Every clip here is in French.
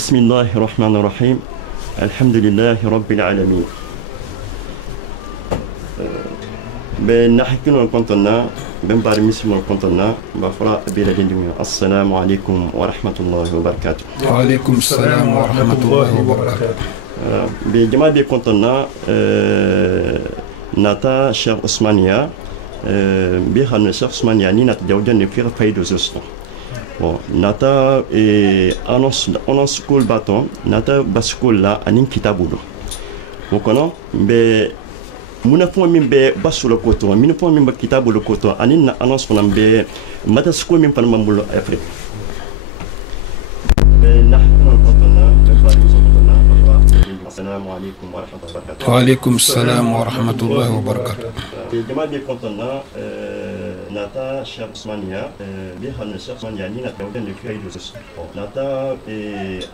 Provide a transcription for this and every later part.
بسم الله الرحمن الرحيم الحمد لله رب العالمين بنحكي كنتنا بنبار مسلم كنتنا بفرا بلا دين السلام عليكم ورحمة الله وبركاته. وعليكم السلام ورحمة الله وبركاته. بجماعة كنتنا ناتا شيخ عثمانية بيخان شيخ عثمانية نينا تجاوجا نفير فايدو زوستو. nata annonce school baton nata baskol la anin kitabudo o kono be munafo min be basulo koto min fo min be kitabulo koto anin na annonce fona be mata school min pan mambulo afrique be nahnu kotona be bari kotona assalamu alaykum wa rahmatullahi wa barakatuh. Wa alaykum assalam wa rahmatullahi wa barakatuh. Jama be kotona nata Cheikh Ousmania بيخلنا الشخص من يعني نتوجه لكي يدرس نتا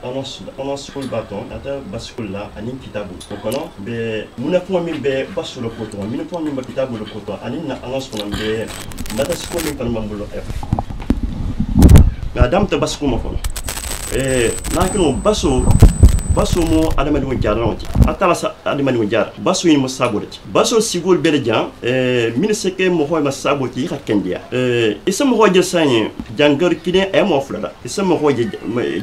annonce school baton nata baskol la anin kitabu okono be munafo min be basulo koto min fo min be kitabu koto anin na annonce fona be mata school min pan mambulo f madam ta basko mo fono nakino baso mo adamadi mo jaranoti atala sa adamadi mo jar baso ni mo saboti baso sigol beljan min seke mo hoy ma saboti hakendia isa mo hoje sanye jangar kiden ay mo flada isa mo hoje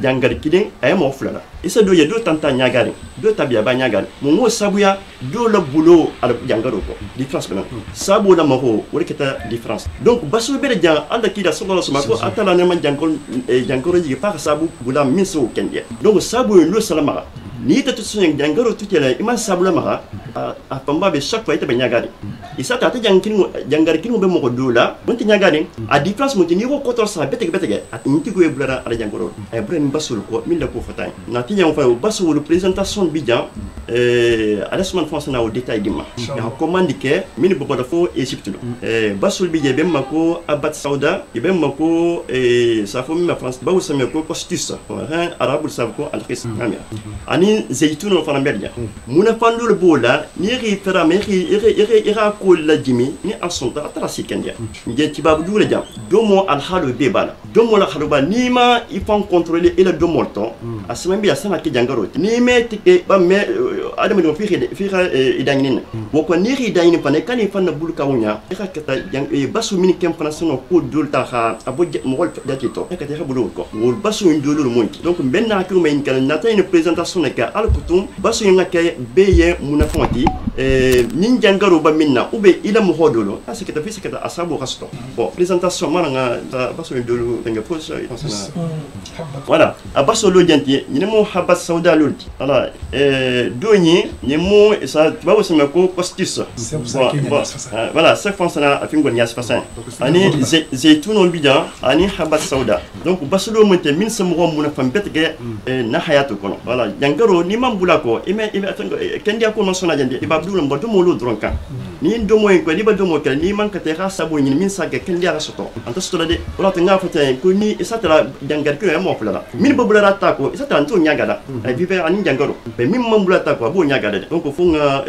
jangar kiden ay mo flada isa do ye do tanta nyagari do tabia ba nyagari mo sabuya do la bulo al jangaro ko différence bena sabu la mo ho wori keta différence donc baso beljan anda kida solo so mako atala ne man jangoro ji pa sabu bula min so kendia donc sabu lo salama ni ta tu sun jangaro tu tela iman sabula maka a pamba be chaque fois ita be nyagari isa ta jangar kinu be mo dola bunti nyagari a différence mo ni ko to sa betege at ni ko e bulara ala jangaro e bren basul ko min la ko fatay na ti nyam fa basul présentation bijan alasman France na au détail dima ya commande ke min bo da fo Egypte do basul bi je be mako abat sauda be mako sa fo mi France ba wo sa me ko constitution arabu sa ko al-qis kamia ani zeytuno fana mbelja muna pandul bola ni ri fera me ira ko la jimi ni asonta atara sikendia nge tibabu dule jam domo al halu be bala domo la halu ba ni ma il faut contrôler et le domo ton asema bi asema ki jangaro ni me tike ba me adama do fi idangini boko ni ri idangini fane kan ni fana bul kawunya ira kata jang basu min kem fana sono ko dul ta ha abo mo gol datito e kata bulu ko wol basu ndolul monki donc benna ko men kan nata une présentation al kutum basu nga kay beye munafonti nin jangaro ba minna ube ila mo hodolo asikata fisikata asabu rasto bon présentation mananga basu ndolu nga pose voilà abaso lo janti ni mo habat sauda lulti voilà doni ni mo sa ba wo sama ko constitution voilà ça fonctionne a fingo nias fasan ani zeytuno bidan ani habat sauda donc basu lo monte min samo munafam betge na hayatu kono voilà jangaro ni mambula ko ime atango kendia ko non sona jande ibabdu lo mbodo mo lo dronka ni ndomo en ko ni ba domo kala ni man ka te sabo ni min sa ke kendia rasoto anta stola de wala to nga fata ko ni isatara jangar ko mo fula min babula rata ko isatara nto nyagada ay vive ani jangaro be min mambula ta ko bo nyagada donc fo nga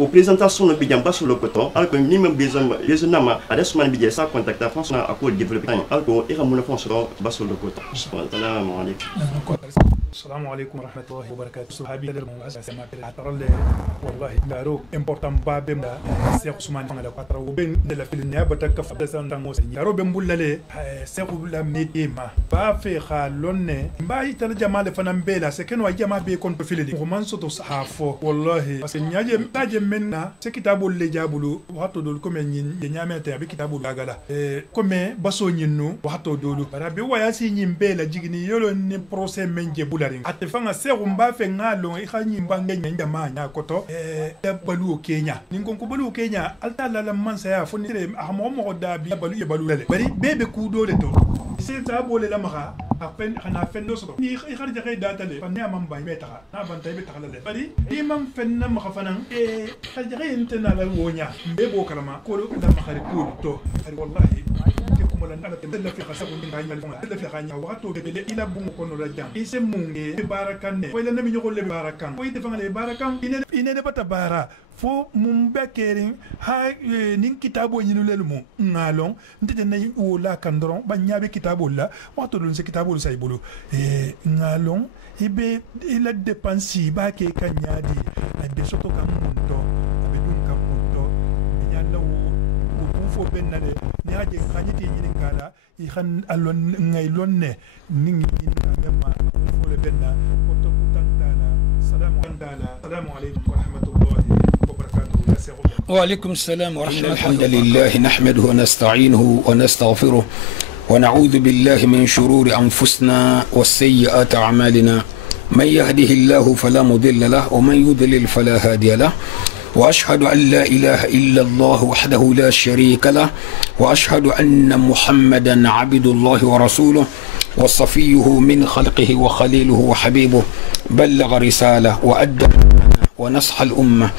au présentation no bi jamba sur le coton alors que ni même besoin nama adesman bi je sa contacter France na accord développer alors ko ira mo na France basul le coton assalamu alaykum. السلام عليكم ورحمة الله وبركاته. صحابي تدر مؤسسة ما ترى والله دارو إمبورتان بابم دا سيخ عثمان فانا لقطر وبين دل في النيابة تكف دسان تاموس دارو بمبولا لي سيخ بلا ميتيما بافي خالون باي ترى جمال فنان بيلا سكن وجماعة بيكون بفيلدي ومان صوت صحافو والله بس نياجي منا سكتابو اللي جابلو وحطو دول كومين ينيامي تابي كتابو لاغالا كومين باسو نينو وحطو دولو برابي وياسي نيمبيلا جيجني يولو ني بروسي من جبو atefanga serumba fe ngalo ikhanyimba ngenya manya koto balu Kenya ningonko balu Kenya alta la mansa ya fonire ahmomo dabi balu lele bari bebe kudo le to c'est ça bolé la mara apen xana fendo so ni kharja kay datale fan ya mam bay meta na ban tay beta le bari imam fenna ma khafanan kharja kay intena la wonya bebo kalama ko da ma khari ko to wallahi la ndala tella fi khasabu min bayna tella fi khanya wato bele ila bu ko no la jam ise munge barakan ne ko la nabi nyoko le barakan ko ite fanga le barakan ine de bata bara fo mum bekerin ha nin kitabo nyinu lelmu ngalon ndete nay wala kandron ba nyabe kitabo la wato dun se kitabo sa ibulu ngalon ibe ila depensi ba ke kanyadi ade soto kam mundo abe dun kam mundo nyalla wo fo benade ni haje khanyiti nyinin kala i khan alon ngay lonne ningi ma fo le benna ko to kutandala salamu alaykum wa rahmatullahi wa barakatuh. وعليكم السلام ورحمة الله. الحمد لله نحمده ونستعينه ونستغفره ونعوذ بالله من شرور أنفسنا والسيئات أعمالنا من يهده الله فلا مضل له ومن يضلل فلا هادي له وأشهد أن لا إله إلا الله وحده لا شريك له وأشهد أن محمدا عبد الله ورسوله وصفيه من خلقه وخليله وحبيبه بلغ رسالة وأدى ونصح الأمة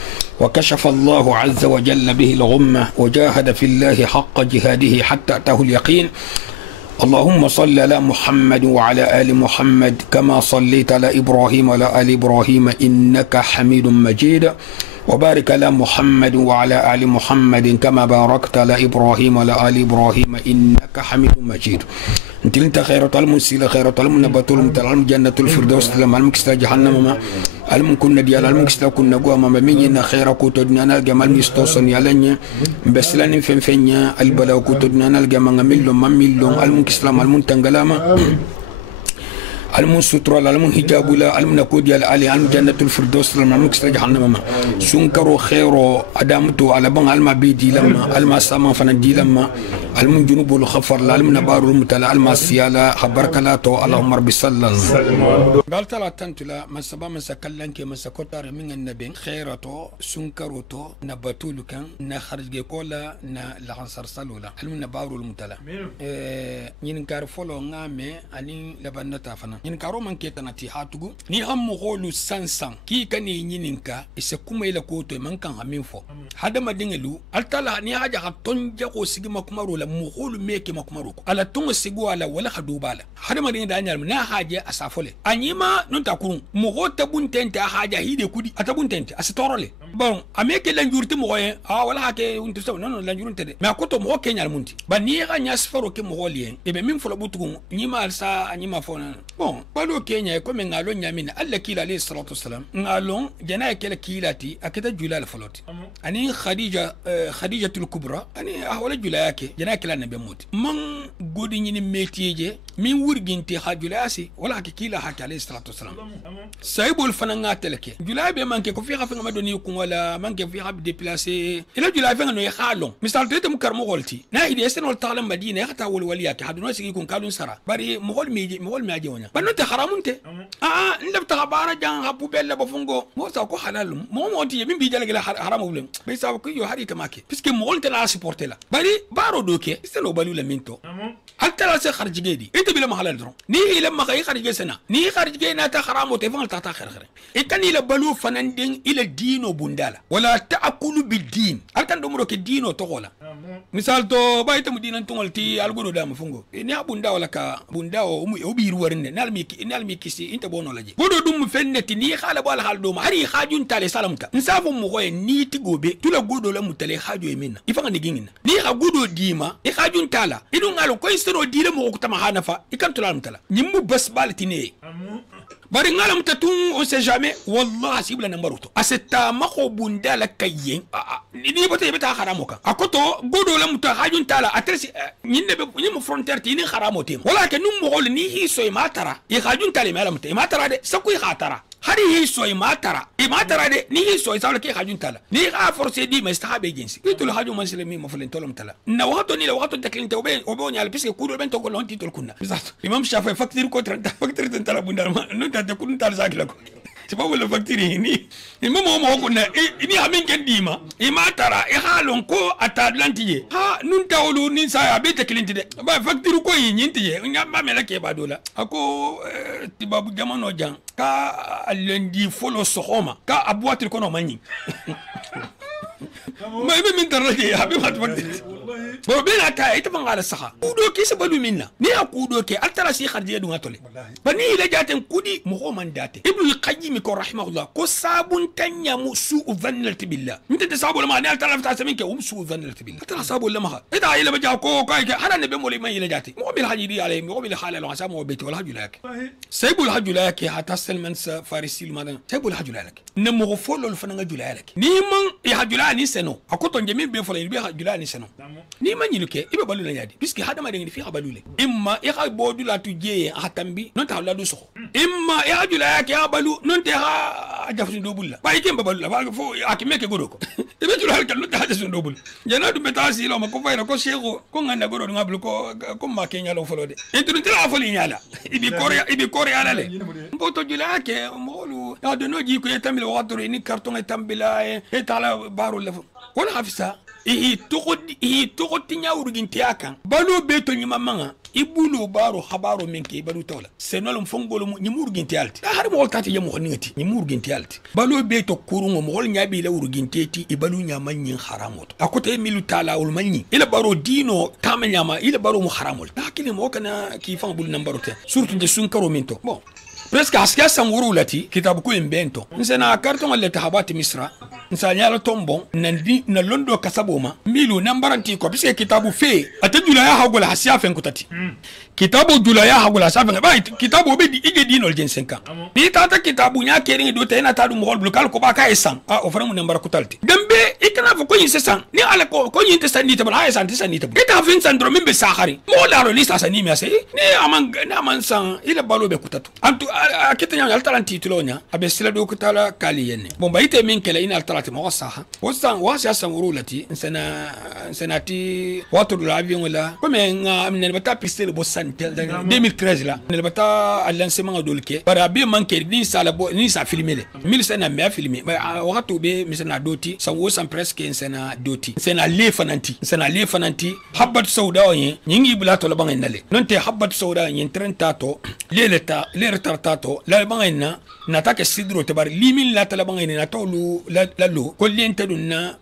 وكشف الله عز وجل به الغمة وجاهد في الله حق جهاده حتى أتاه اليقين. اللهم صل على محمد وعلى آل محمد كما صليت على إبراهيم وعلى آل إبراهيم إنك حميد مجيد وبارك على محمد وعلى آل محمد كما باركت على إبراهيم وعلى آل إبراهيم إنك حميد مجيد. انت خير طالب سيلا خير طالب نبات المتعلم جنة الفردوس لما المكستا جهنم ما المكن ديال المكستا كنا جوا ما بمينا خير كوتودنا الجمال مستوصن يالني بس لاني فين البلاء كوتودنا الجمال ملون المكسلام المنتنجلام المن سترة المن حجاب لا المن نكود على المن جنة الفردوس لما مكسر جهنم ما سنكروا خيرو أدامتو على بان الما بيدي لما الما سما فندي لما المن جنوب الخفر لا المن بار المتلا الما سيالا خبرك لا تو اللهم رب صلى قال تلا تنتلا ما سبا ما سكلن كي ما سكوتار من النبي خيرتو سنكرو تو نبتول كان نخرج جيكولا نا لعنصر صلولا المن بار المتلا ينكر فلو نامي أني لبنتا فنا yin karo man keta na ti hatugu ni hammu holu sansan ki kani yininka ise kuma ila ko to man kan hamin fo hada madingelu altala ni haja ha tonja ko sigi makumaro la mu holu meke makumaro ko ala tongo sigu ala wala hadubala hada madinga da nyal na haja asafole anyima non takurun mu hota buntente haja hide kudi atabuntente asitorole bon ameke lanjurti mo ye wala hake untu so non lanjurunte de ma ko to mo kenyal munti ba ni ga nyasfaro ke mo holien e be min folo butugun nyima alsa anyima fona bon balo kenya ko men ngalo nyamina alla kila alayhi salatu wassalam ngalo jana kala kilati akata julal foloti ani khadijatul kubra ani ahwala julayake jana kala nabi muti man godi nyini metieje min wurginti hajulasi wala hake kila hake alayhi salatu wassalam saibul fananga teleke julabe manke ko fi khafanga madoni ko wala manke fi khab déplacer ila julabe ngano yakhalon misal tete mukarmo golti na ide senol talam madina khata wal waliyake haduno sigi kun kalun sara bari mogol mi aje wonya banote haramunte ndabta khabara jang habu bella bafungo mo sa ko halal mo ti min bi jale haramu bulem be sa ko yo hari kamake puisque mogol te la supporter la bari baro doke selo balu la minto hatta la se kharjigedi انت بلا محل درون ني لما خي خرج سنه ني خرج جينا تا حرام وتفعل تا خير كان الى بلو فنندين الى الدين بوندالا ولا تاكل بالدين هل كان دمرك الدين تولا مثال تو بايت مدينه تولتي الغدو دام فونغو ني بوندا ولا كا بوندا او بير ورن نالمي كيسي انت بونو لاجي بودو دوم فنتي ني خاله بال حال دوم هري خاجون تالي سلامتا نسافو مو ني تيغوبي تولا غودو لا متلي خاجو يمنا يفان نيغين ني خاغودو ديما اي خاجون تالا يدون قالو كويسترو ديله مو كتما حنفا ikan tulam tala nyimmu bas baltine bari ngalam tatun on sait jamais wallahi sibla na maruto asetta mako bundala kayen ni bote beta haramoka akoto godo la muta hajun tala atresi nyinde be nyim frontière tini haramote wala ke num mo ni hiso e matara e hajun tala mala muta e matara de sakui khatara hari hiso e matara de ni hiso e sawla ke hajun tala ni ga forcer di mais tabe gensi bitul hajun muslimi mo fulen tolom tala na wato ni la wato taklinte obe nyal piske kudo ben to ko lon titol kunna imam shafi faktir ko faktir tala bundala no de kun tal zakila ko c'est pas le facture ni momo mo ko na ni amin ken dima e matara e halon ko atlantiye ha nun tawlu ni sa ya be teklinte de ba facture ko yintiye ngamba mela ke badola ako tibabu jamano jang ka lendi folo sohoma ka abwatir ko no manyi ما يبي من درجة يا حبيبي ما تفكر والله bo be na ta ita ban ala saha kudo ke se balu minna ni a kudo ke altara si khadija dunga tole bani ila jaten kudi mo man date ibnu al-qayyim ko rahimahullah ko sabun tanya musu dhannati billah mita ta sabu ma ni altara ta samin ke musu dhannati billah ta sabu lama ida ila baja ko kai ke hana nabi mo mai ila jate mo bil hajiri alayhi mo bil halal wa samu bayti wal hajju lak saybul hajju lak hatta salman farisi madan saybul hajju lak namo folo l fananga jula lak ni man e hajju la ni seno akoto njemi be folo be hajju la ni seno ni man yiluke ibe balu la yadi puisque hadama de fi habalule imma e ha bodu la tujje hatambi non ta la do so imma e hajju la ke habalu non te ha jafu ndobul la ba yake babalu la ba fo akimeke godo ko ibe jula ka non ta haja ndobul jana du betasi lo ma ko fayra ko shego ko nganda godo ngablu ko ma kenya lo folo de entu tira foli nyala ibi kore ala le mboto jula ke molu ya do no ji ko tambi wadro ni carton e tambila e tala baro la wala hafisa e tokoti nyawru gintiaka balu beto nyima manga ibulu baro habaro menke balu tawla senol mfongolo nyimuru gintialti har mo tati yemu khoningati nyimuru gintialti balu beto kurungo mo hol nyabi la wuru ginteti ibalu nyama nyin haramoto akote milu tala ul manyi ila baro dino tama nyama ila baro mu haramol lakini mo kana kifan bul nambarote surtout de sunkaro minto bon presque aska samuru lati kitabu ko imbento nsena karton alle tahabati misra nsanyala tombo nandi na londo kasaboma milu nambaranti ko biske kitabu fe atajula ya hagola hasiafen kutati kitabu jula ya hagola safen ba kitabu be ige dinol jensenka bi tata kitabu nya kering do tena tadu mo holbul kal ko ba ka esan a ofra mu nambara kutalti dembe ikana fo ko yin sesan ni ala ko yin tesani tabal ha esan tesani tabal ita fin sandro min be sahari mo la ro lista sani mi ase ni aman san ila balo be kutatu antu akitanya altara titulonya abe sila do kutala kali yenne bon bayite min kala ina altara ti mo saha wasan wasa samurulati senati watu do avion la comme ne bata pistel bo santel 2013 la ne bata al lancement dolke bara be manke ni sala bo ni sa filmer le 1000 me filmer watu be misana doti sa wosan presque sena doti sena le fananti habat sauda yen nyingi blato la bangen nale nonte habat sauda yen 30 to le retartato la bangen na take sidro te bar limin la tala bangen na tolu la lo ko lente dunna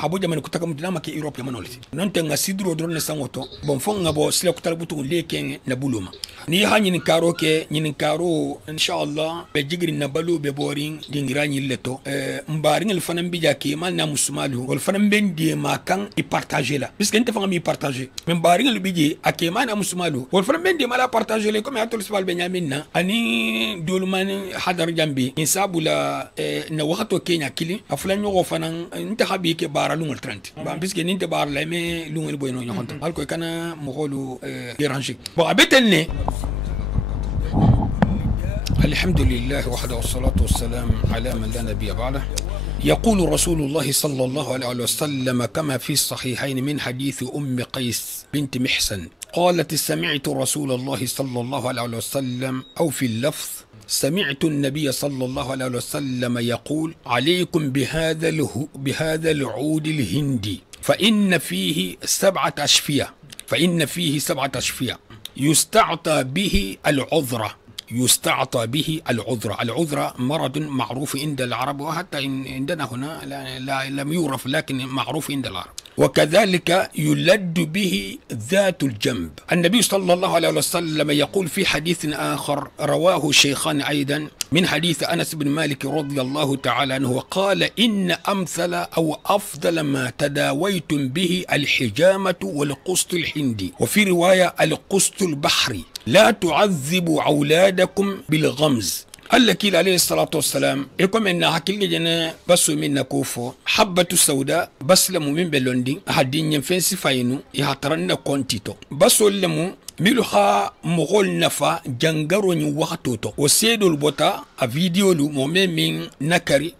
habuja man kutaka mutuna make Europe manolti nonte nga sidro dron na sangoto bon fonga bo sila kutala butu leken na buluma ni hanyin karo ke nyin karo inshallah be jigri na balu be boring dingira nyi leto mbaring el fanan bija ke man na musmalu wal fanan ben die makan i partager la puisque nte fanga mi partager men mbaring el bije ake man na musmalu wal fanan ben die mala partager le comme atol sbal be nyaminna ani dolman hadar jambi insabula na waxto kenya kili afulan ñogo fanan nte habi ke bara lungol 30 ba puisque ninte bar la me lungol boy no ñonto al ko kana mo xolu déranger bon abetenne الحمد لله وحده والصلاة والسلام على من لا نبي بعده. يقول رسول الله صلى الله عليه وسلم كما في الصحيحين من حديث أم قيس بنت محسن قالت سمعت رسول الله صلى الله عليه وسلم أو في اللفظ سمعت النبي صلى الله عليه وسلم يقول عليكم بهذا العود الهندي فإن فيه 7 أشفية يستعطى به العذرة العذرة مرض معروف عند العرب وحتى عندنا هنا لم يعرف لكن معروف عند العرب وكذلك يلد به ذات الجنب. النبي صلى الله عليه وسلم يقول في حديث آخر رواه الشيخان أيضا من حديث أنس بن مالك رضي الله تعالى عنه قال إن أمثل أو أفضل ما تداويتم به الحجامة والقسط الهندي وفي رواية القسط البحري لا تعذبوا أولادكم بالغمز. الكيل عليه الصلاة والسلام يقوم إن حكيل جنا بس من كوفو حبة السوداء بس لمو من بلوندي هدين ينفين سفاينو يهترن كونتيتو بس لمو ملوها مغول نفا جنگارو ني وقتوتو وسيدو البوتا فيديو لو مومن من نكري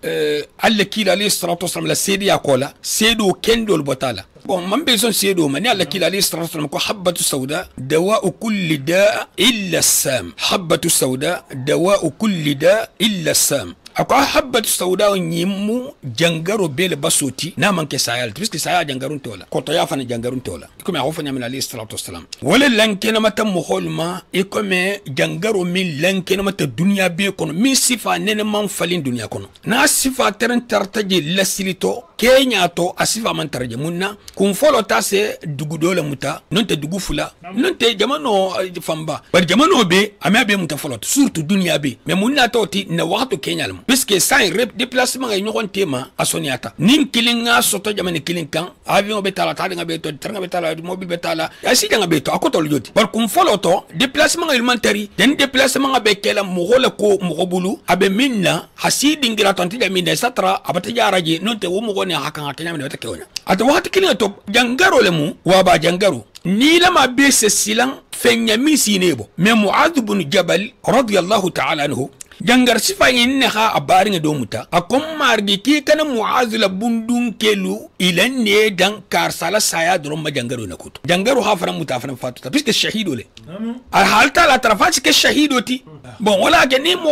الكيل عليه الصلاة والسلام لا سيدي يقولا سيدو كندو البوتا bon man besoin سيدو من الله كيل عليه الصلاة والسلام كو حبة السوداء دواء كل داء إلا السام حبة السوداء دواء كل داء إلا السام akwa habatu sauda nyimu jangaro bele basoti na manke sayal puisque saya jangarun tola koto ya fana jangarun tola comme a fanya min alayhi salatu wassalam wala lankena mata muholma e comme jangaro min lankena mata dunya be kono min sifa nene man falin dunya kono na sifa teren tartaje lasilito kenya to asifa man tarje munna kun folo tase dugu dole muta non te dugu fula non te jamano famba bar jamano be amia be muta folo surtout dunya be mais munna to ti na waxto kenya lam puisque ça rep déplacement ay ñokon tema asoniata nin kilinga soto jamane kilinkan avion be tala tanga be to tanga be tala mobile be tala asi nga be to akoto joti bar kun folo to déplacement ay mantari den déplacement be kela mogola ko mogobulu abe minna hasidi ngira tonti de minna satra abata jaraje non te wo mogone hakan kenya me wata kewonya ata wakati kilinga to jangaro lemu wa ba jangaro ni lama be se silan fenya misi nebo me Muadh ibn Jabal radiyallahu ta'ala anhu jangar sifa yin ha abari nga do muta akom margi ki kana Muadh la bundun kelu ilan ne dan kar sala saya drum ma jangaro na kuto jangaro ha fara muta fara fatuta puisque shahido le al halta la tarafati ke shahidoti bon wala ke ni mo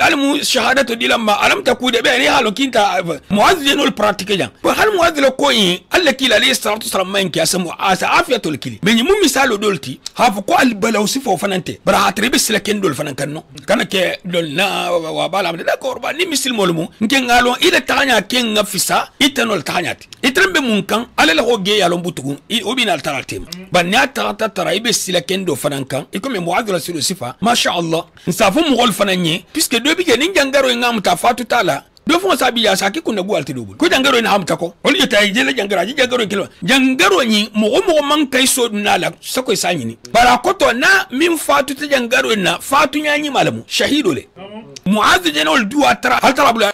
almu shahadatu dilamba alam takude be ni halo kinta Muadh no pratique jan bo hal Muadh la ko yin alla kila alayhi salatu wasalam man ki asamu asa afiyatul kili ben mu misalo dolti ha ko al balaw sifo fanante bara hatribe sila ken dol fanan kanno kana ke dol na wa bala d'accord ba ni misil molmu nken ngalo ila tanya ken ngafisa itanol tanyati itrembe mun kan ala la hoge ya lombutugu obinal taratem ban ya tara ibe sila ken do fanan kan ikome Muadh rasul sifa masha Allah nsafu mu gol fananye puisque do bi ke nin jangaro ngam ta fatu tala do fo sabi ya saki kunna gu alti dubul ko jangaro ina hamta ko on yeta jele jangaro kilo jangaro ni mo man kay so nala sako sanyi ni bara koto na min fatu ta jangaro na fatu nyanyi malamu shahido le Muadh jenol duwa tara hal tarabula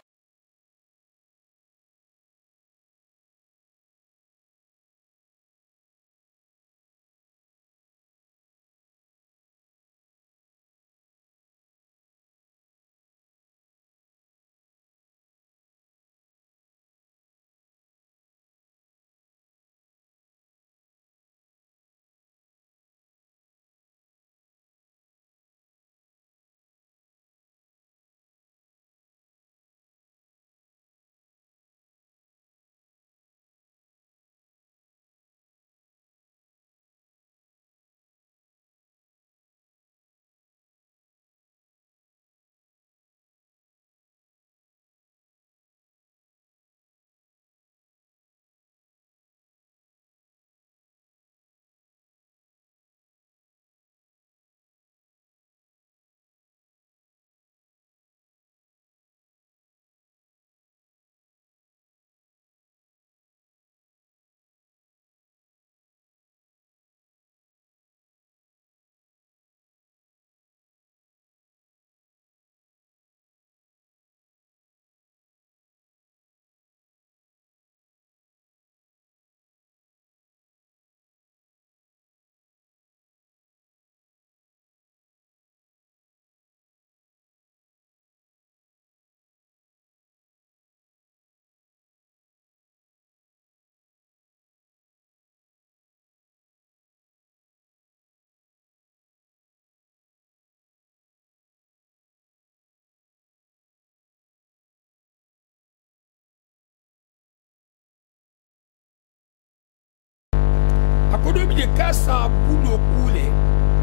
akodo bi kasa bulo kule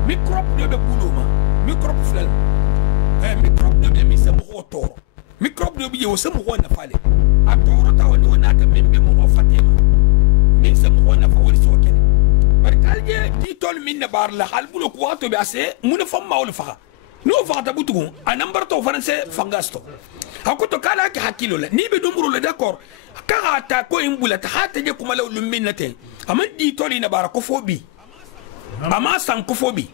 microbe de be bulo ma microbe flal microbe de be mi se mo toro microbe de bi wo se mo na fale atoro ta woni wona ta membe mo fatema mi se mo na fa wori so kene bar kalje di tol min na bar la hal bulo ko wato be ase mun fa ma wol fa no fa ta butugo a number to français fangasto hakuto kala ki hakilo la ni be dumuro le d'accord ka ta ko imbula ta hata je kuma law luminate aman di toli na bara ko fobi ama san ko fobi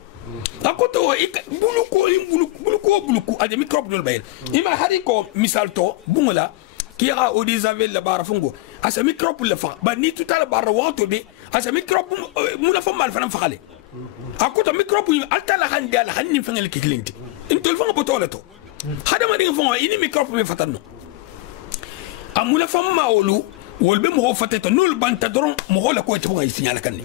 hakuto bulu ko ade microbe dol bayel ima hariko misal to bungala kira o disavel la bara fungo asa microbe la fa ba ni tutala bara wato be asa microbe muna fa mal fa khale hakuto microbe alta la hande ala hanni fa ngel kiklinti intol fa botoleto hada ma dinga fon ini microbe me fatanno amuna famma wolu wolbe mo fateto nul banta doron mo hola ko tibo ngai signala kanni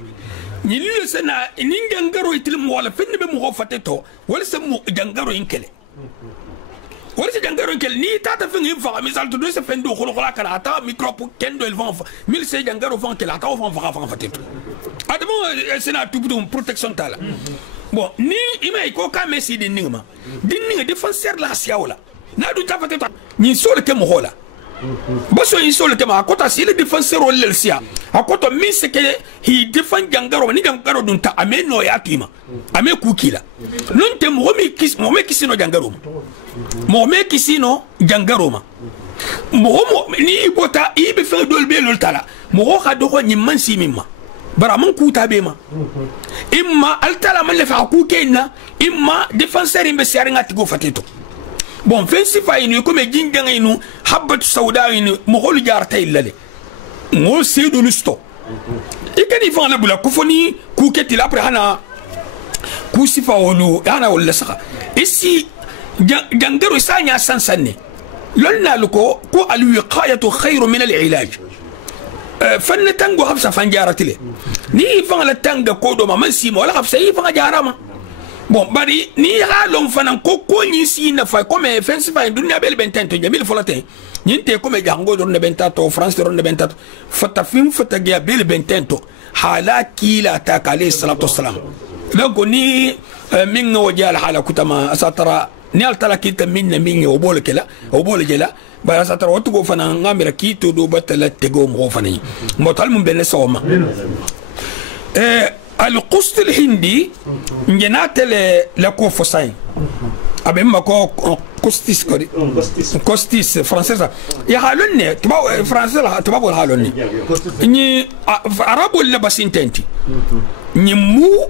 ni li sena ni jangaro itil mo wala fenni be mo fateto wala se mo jangaro inkele wala si jangaro kel ni tata fingi fa misal to do se fendo kholo khola kala ata micro kendo el vent mil se jangaro fan kel ata fan fa fateto adamo sena tubutum protection tala bon ni ima ko ka messi de ningma dinninga défenseur la siawla na du ta fateto ni solo ke mo hola baso in solo ke ma kota si le défenseur o le sia akoto mi se ke hi défend jangaro ni jangaro dun ta ameno ya tima ame kukila non te mo mi kisino jangaro mo me kisino jangaroma mo ni bota ibe fe dol be lol tala mo xa do ko nyimman simimma bara man kuta be ma imma altala man le fa ku kenna imma défenseur imbe siare ngati go fateto bon fensi fa inu ko me jinjanga inu habatu sauda inu mo holu jarta illale mo sedo lusto ikani fa la bula ko foni ku keti la après hana ku sifa wolu hana wala saka ici jangaro sanya sansanne lonna luko ko alwiqayatu khayru min alilaj fanna tango habsa fanjaratile ni fanga la tanga ko do man simo wala habsa yi fanga jarama bon bari ni halon fanan ko ni si na fa comme fensi fa dunya bel bentento jamil folate ninte comme jango do ne bentato france do ne bentato fata fin fata ga bel bentento halaki la takale salatu wassalam donc ni min wajal hala kutama asatara ni altala kita minna minni obole kala obole jela ba satara watu go fana ngamira kito do batala tego mo fana mo tal mun benne soma القسط الهندي نجنات لكوفوساين أبي ما كو كوستيس كوري كوستيس فرنسيسا يا هالوني تبا فرنسيسا تبا بقول هالوني ني عربو اللي بسين تنتي ني مو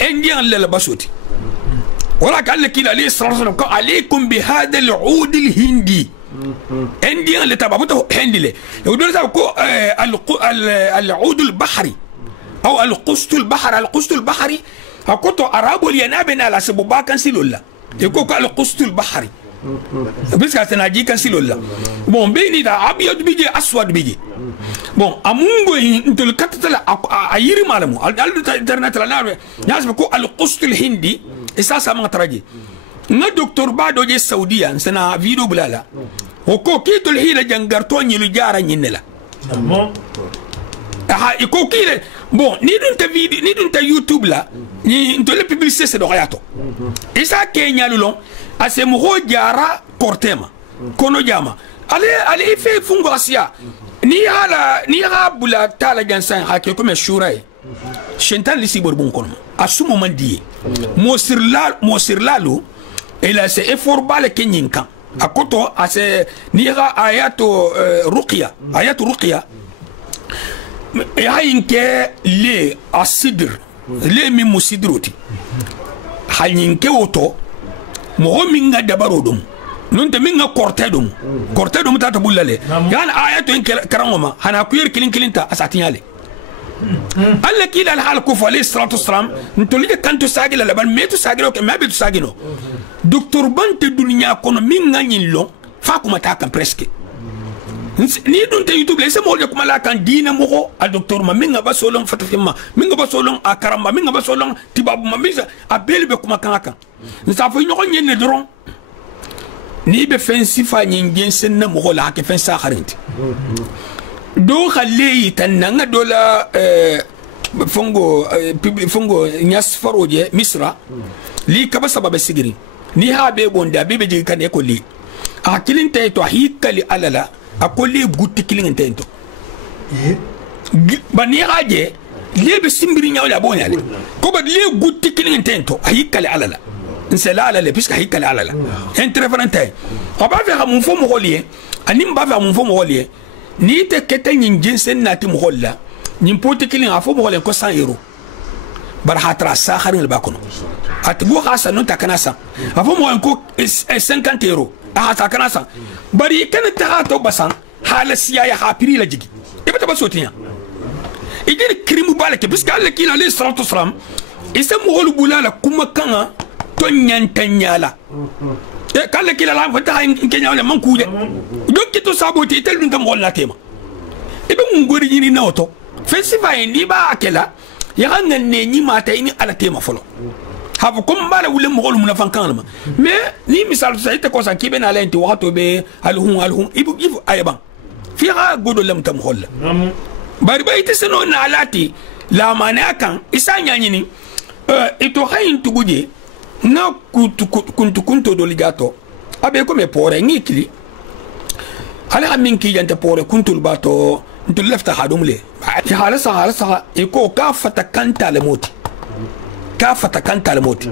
إنديان اللي بسوتي ولا قال لك إلى عليه الصلاة والسلام عليكم بهذا العود الهندي إنديان اللي تبا بتو هندي له يقولون سابقو العود البحري أو القسط البحر القسط البحري أكتو أرابو الينابنا على سبوبا كان سيلولا يكوكو القسط البحري بس كاتناجي كان سيلولا بون بيني دا أبيض بيجي أسود بيجي بون أمونغو انتو الكتتلا أيري مالمو الانترنت لنا ناس بكو القسط الهندي إساسا ما تراجي نا دكتور بادو جي السعودية سنا فيديو بلالا وكو كيتو الهيلة جنگرتو نيلو جارا نينلا iko kile bon ni dun ta YouTube la ni ntole publicité c'est doyato isa Kenya lulon ase mo jara kortema kono jama ale ife fungo asia ni hala bula tala jansan hake ko me shurai shentan lisi borbon kono asumo mandi mo sirlalo ela se effort bale kenyinka akoto ase ni ha ayatu ruqya yayinke le asidr le mi musidroti hayinke oto mo minga dabarodum nunte minga kortedum tata bullale yana ayatu en karangoma hana kuyer kilinta asatinyale alla kila al kufa alayhi salatu wassalam ntolide kanto sagila laban metu sagilo ke mabetu sagino docteur bante dunya kono minga nyinlo fakuma taka presque ni dun te YouTube lese mo kuma la kan dina mo a docteur ma minga ba solon fatafima minga ba solon a karamba minga ba solon tibabu ma misa a belbe kuma kanaka ni sa fa nyoko nyenne dron ni be fensi fa nyingen sen na mo la ke fensa kharenti do khalle tananga dola fongo nyas faroje misra li kaba sababa sigiri ni ha be bonda be je kan e ko li a kilinte to hikali alala akolé goutte killing tento bani raje lebe simbiri nyawla bonyale ko bad le goutte killing tento ayikale alala nsela alala puisque ayikale alala interferente aba fa mon fo mo relier anim ba fa mon fo mo relier ni te kete nyinjen sen nati mo holla nyim pote killing afo mo holen ko 100 euros bar hatra sa kharin ba kono atbu khasa non takanasa afo mo ko 50 euros ta kanasa bari kan ta to basan hala siya ya hapiri la jigi ibata basotinya igir krimu balake biska Allah kila alayhi salatu wassalam isa mo holu bulala kuma kanga to nyantanyala e kala kila la fata hay kenya wala man kuje dokki to saboti tel dum tam wala tema ibe mun gori yini nawto festival ni ba akela ya hanan ne ni mata ini ala tema folo hafu kumbala wule mugol munafan kanma mais ni misal sa ite ko sa kibe na lenti wato be alhun ibu ayaban fi ha godo lam tam holla bari ba ite seno na alati la mana kan isa nyanyini ito hayin tuguje na kuntu do ligato abe ko me pore ngikli hala min ki yanta pore kuntul bato ntul lafta hadumle hala sa iko ka fatakanta le moti ka fatakanta le moti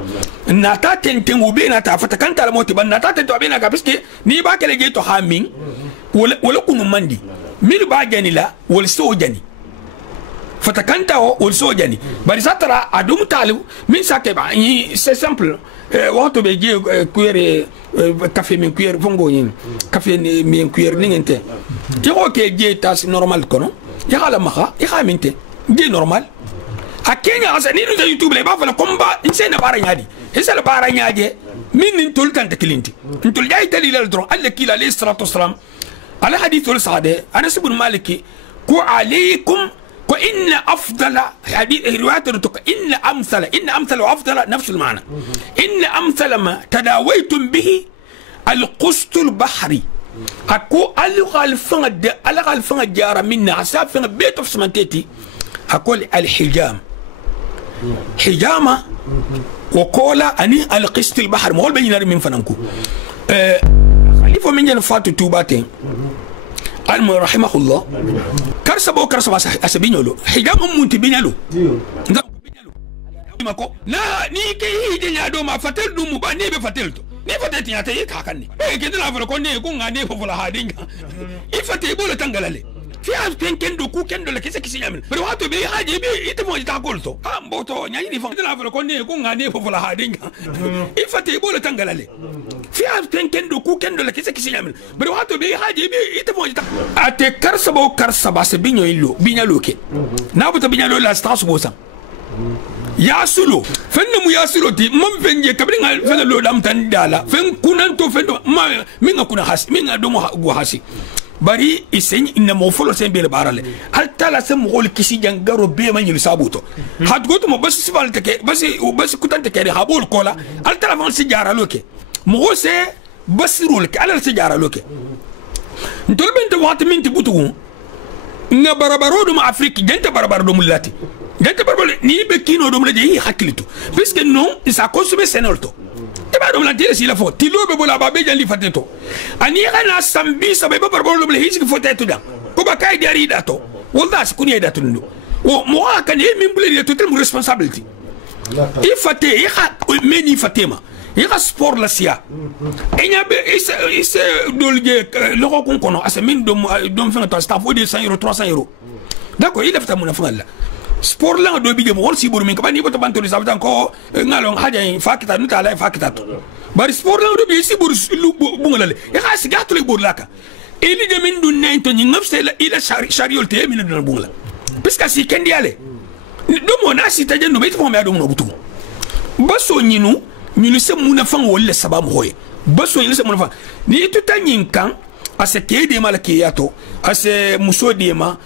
na ta tenten ube na ta fatakanta le moti ban na ta tenten ube na ka biske ni ba kele ge to hamin wala kunu mandi mil ba jani la wal so jani fatakanta wal so jani bari satara adum talu min sake ba c'est simple wato be je kuere café min kuere fongo yin café min kuere ningente tiko ke je tas normal kono ya hala maha ya haminte je normal a Kenya asa ni no YouTube le ba fala komba inse na bara nyadi inse la bara nyaje min ntul kan taklinti ntul jay dalil al dron alla kila alayhi salatu wassalam ala hadithul saade anas ibn maliki ku alaykum وإن أفضل رواية إن أمثل وأفضل نفس المعنى إن أمثل ما تداويتم به القسط البحري أكو ألغى الفنج جار منا عساب فنج بيت في سمنتيتي أقول الحجام حجامة وقولا أني القسط البحر مغول بيننا من فنانكو خليفة من جنفات توباتين رحمه الله كرسبو اسبينيولو حجام مونتي بينالو ماكو لا ني كي دنيا دو ما فتل دو مبا ني بفتلتو ني فتتي يا تي كاكاني كيدنا فركو ني كو غاني فولا هادينغا يفتي بولا تانغالالي في كن دو كو كن دو لكيسه كيسي يامل برواتو بي حاجه بي يتمو تاكولتو امبوتو ني دي فكدنا فركو ني كو غاني فولا هادينغا يفتي بولا تانغالالي في كن دو كو كن دو لكيسه كيسي يامل برواتو بي حاجه بي يتمو ate karsaba se binyo illo binyaloke nabuta binyalo la stas bosa yasulo fenno mu yasulo ti mom fenje kabringa fenno lo dam tan dala fen kunanto fendo ma minga kuna has minga do mo go hasi bari isen inna mo folo sen be barale hal tala sem gol kisi jangaro be man yul sabuto hat goto mo bas sifal teke bas kutante kere habol kola hal tala von si jara loke mo se basirul ke ala si jara loke ntol bente wati minti butugu nga barabaro dum afrique gente barabaro dum lati gente barabaro ni be kino dum laje yi hakilitu puisque non ça consomme senolto e ba dum la dire si la fo ti lobe bola ba be jali fateto ani kana sambi sabe barabaro dum le hiji foteto da ko ba kay dari dato walla sikuni dato ndo o mo kan e min bule to tel responsabilité il fate e ha meni fatema il sport la sia enya be ise dolje loko kon kono asa min dom fa ta staff de 100 euros 300 euros d'accord il lefta mun fa la sport la do bije mo wol si buru min ko bani boto banto li sabtan ko ngalon haja fakita nuta la fakita to bari sport la do bije si buru bu ngalale e khasi gato le buru laka ili de min dun nento ni ngafse la ila shariol te min dun bungla puisque si kendi ale do mo na si taje no meto mo me do mo butu baso nyinu ñu se muna fan wolle sabam hoye baso ñu se muna fan ni tuta nyinkan ase kede mala kiyato ase musodi ma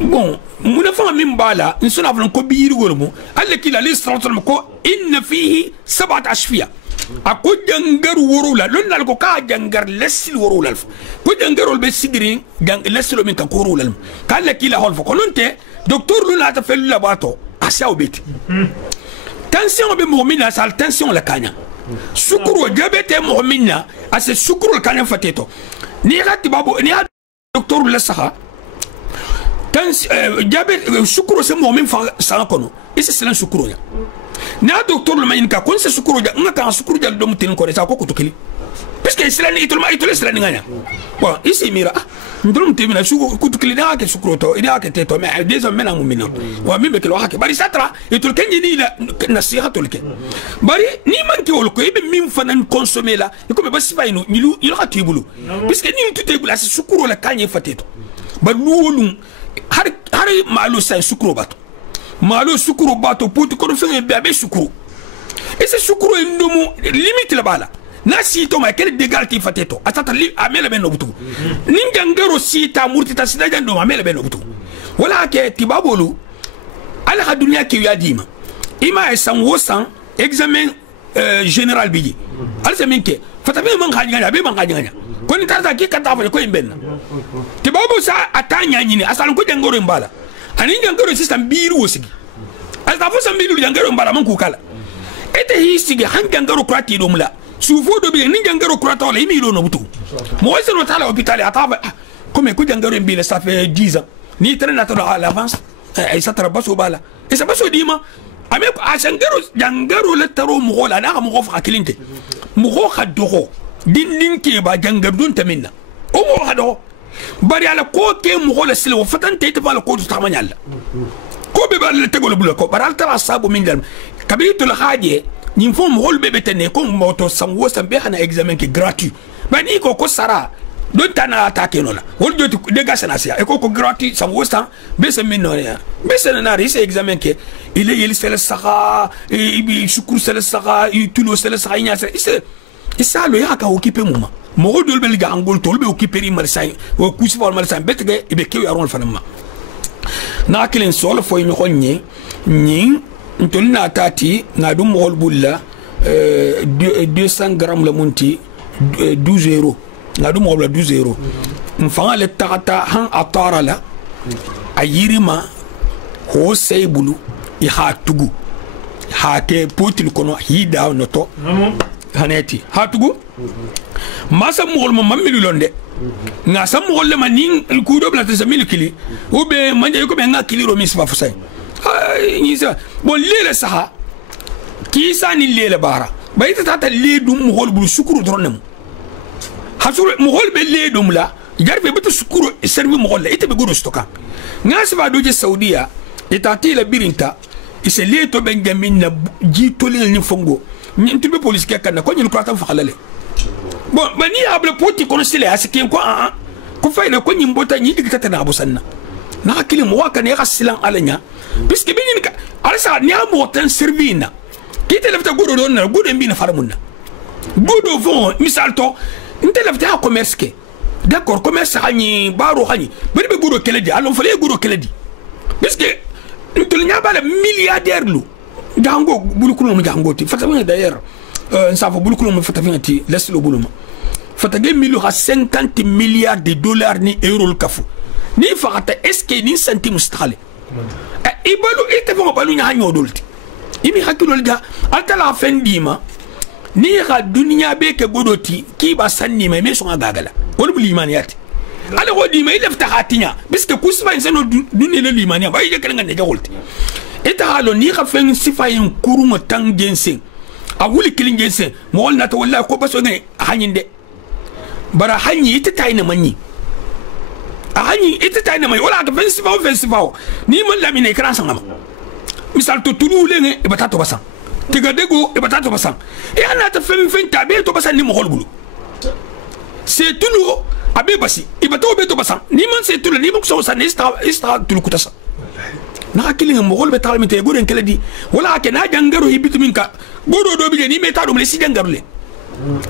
bon muna fan min bala nsuna fan ko biiri golmo alle kila lisratul ko inna fihi sab'at ashfiya ako jangar worula lon ko ka jangar lesil worula ko jangarol be sigri jang lesilo min ka korula kala kila hol ko nonte docteur luna ta felu la bato asa obeti tension be mu'mina sal tension la kanya sukuru diabete mu'mina ase sukuru la kanya fateto ni gati babo ni docteur la saha diabete sukuru se mu'min fa sa kono ise selan sukuru ya na docteur le mayin ka kon se sukuru ja ngaka sukuru ja do mutin ko sa ko kutukili puisque selan itol selan nganya bon isi mira ndrum temina suko kutukili da ke sukuru to ida ke teto mais des hommes na mu'mina wa mi be ke lo hake bari satra itol kenji ni la nasihatul ke bari ni man ke wol ko ibe min fanan consommer la ko be basifa ino nilu il khatibulu puisque ni tout tebula se sukuru la kanye fateto bar luwolum har malu say sukuru bato malo sukuru bato puti ko fe be sukuru et ce sukuru ndomo limite la bala na si to ma kele degalti fateto atata li amele ben obutu ningangaro si ta murtita sida jando amele ben obutu wala ke tibabolu ala ha dunya ke yadima ima esan wosan examen général biji alsa minke fatabe man khajanga be man khajanga ko ni tarta ki kata fa ko imbenna te babo sa atanya nyini asal ko jangoro mbala ani jangoro system biru wosigi alta fo sam biru jangoro mbala man ku kala ete hisigi han jangoro krati do mula sufo do be ni jangoro krata wala imi do no butu mo wese no tala hôpital ataba comme ko jangoro mbila ça fait 10 ans ni traîne à l'avance et ça trabasso bala et ça basso dima ame a jangaro le taro mo la na mo fa kilinte mo khadoro din ke ba jangar dun taminna o mo khado bari ala ko ke mo la silo fatante te bala ko ta manyalla ko be bal te gol bulo ko baral tara sabu min dal kabitu la haje ni fo mo be betene ko mo to samwo sambe hana examen ki gratuit bani ko sara don tana attaquer no la wol joti dégage na sia e ko gratuit samwo sta be se min no ya be se na ri se examen ke il sele saka i shukuru sele saka i tulo sele saka nya se isa lo ya ka occupé muma mo dol bel ga angol tol be occupé ri marsay o kusi for marsay betge e be kew yaron fanama na kilen sol fo mi xonye ni ntol na tati na dum hol bulla 200 grammes le monti 12 euros na dum hol 12 euros mfanga le tata han atara la ayirima ho sey bulu i ha tugu ha ke potil kono hida noto haneti ha tugu masa mogol mo mamilu londe nga sam mogol le manin ku do bla tsa milikili ou be manje ko be nga kiliro mi sfa fusay ni sa bon lele saha ki sani lele bara bayta tata le dum mogol bulu sukuru dronam hasur mogol be le dum la jarbe betu sukuru servi mogol la ite be goro stoka nga sfa doje saudiya itati la birinta ise le to benjamin na ji tolil ni fongo ni tube police ke kan ko ni ko tan fakhalale bon bani able poti kono sile asike ko fayda ko ni mbota ni digta na abusanna na hakili mo waka ne khasilan alanya puisque binin ka alsa ni amo tan servina kite lefta godo don na godo mbina faramunna godo vont misal to inte lefta commerce ke d'accord commerce hani baro hani bari be godo keledi alon fale godo keledi puisque ntol nyaba la milliardaire lu jango bulukulo mo jango ti fatama d'ailleurs nsafo bulukulo mo fatama ti laisse le buluma fatage milu ha 50 milliards de dollars ni euro kafu ni fakata est-ce que ni centime stale ibalu ite fo balu nya hanyo dolti imi hakilo ga altala fendima ni ga dunya be ke godoti ki ba sanni me so gagala wol bul imaniyati ala wodi me lefta hatinya biske kusba insano dunya le limaniya ba je kan ngane jawolti eta halo ni ga fen sifayin kuruma tan gensen a wuli kilin gensen mo wol nata wallahi ko baso ne hanyinde bara hanyi ita tayna manyi a hanyi ita tayna manyi wala ga fen sifawo ni man lamine kran sangama misal to tulu lenge e batato basan tiga dego e batato basan e ana ta fen tabe to basan ni mo holbulu c'est tulu abe basi e batato be to basan ni man c'est tulu ni mo so san istra tulu kutasa na killing mo holbe talmite goren keledi wala ke na jangaro hibitu minka godo do bi ni meta do si jangaro le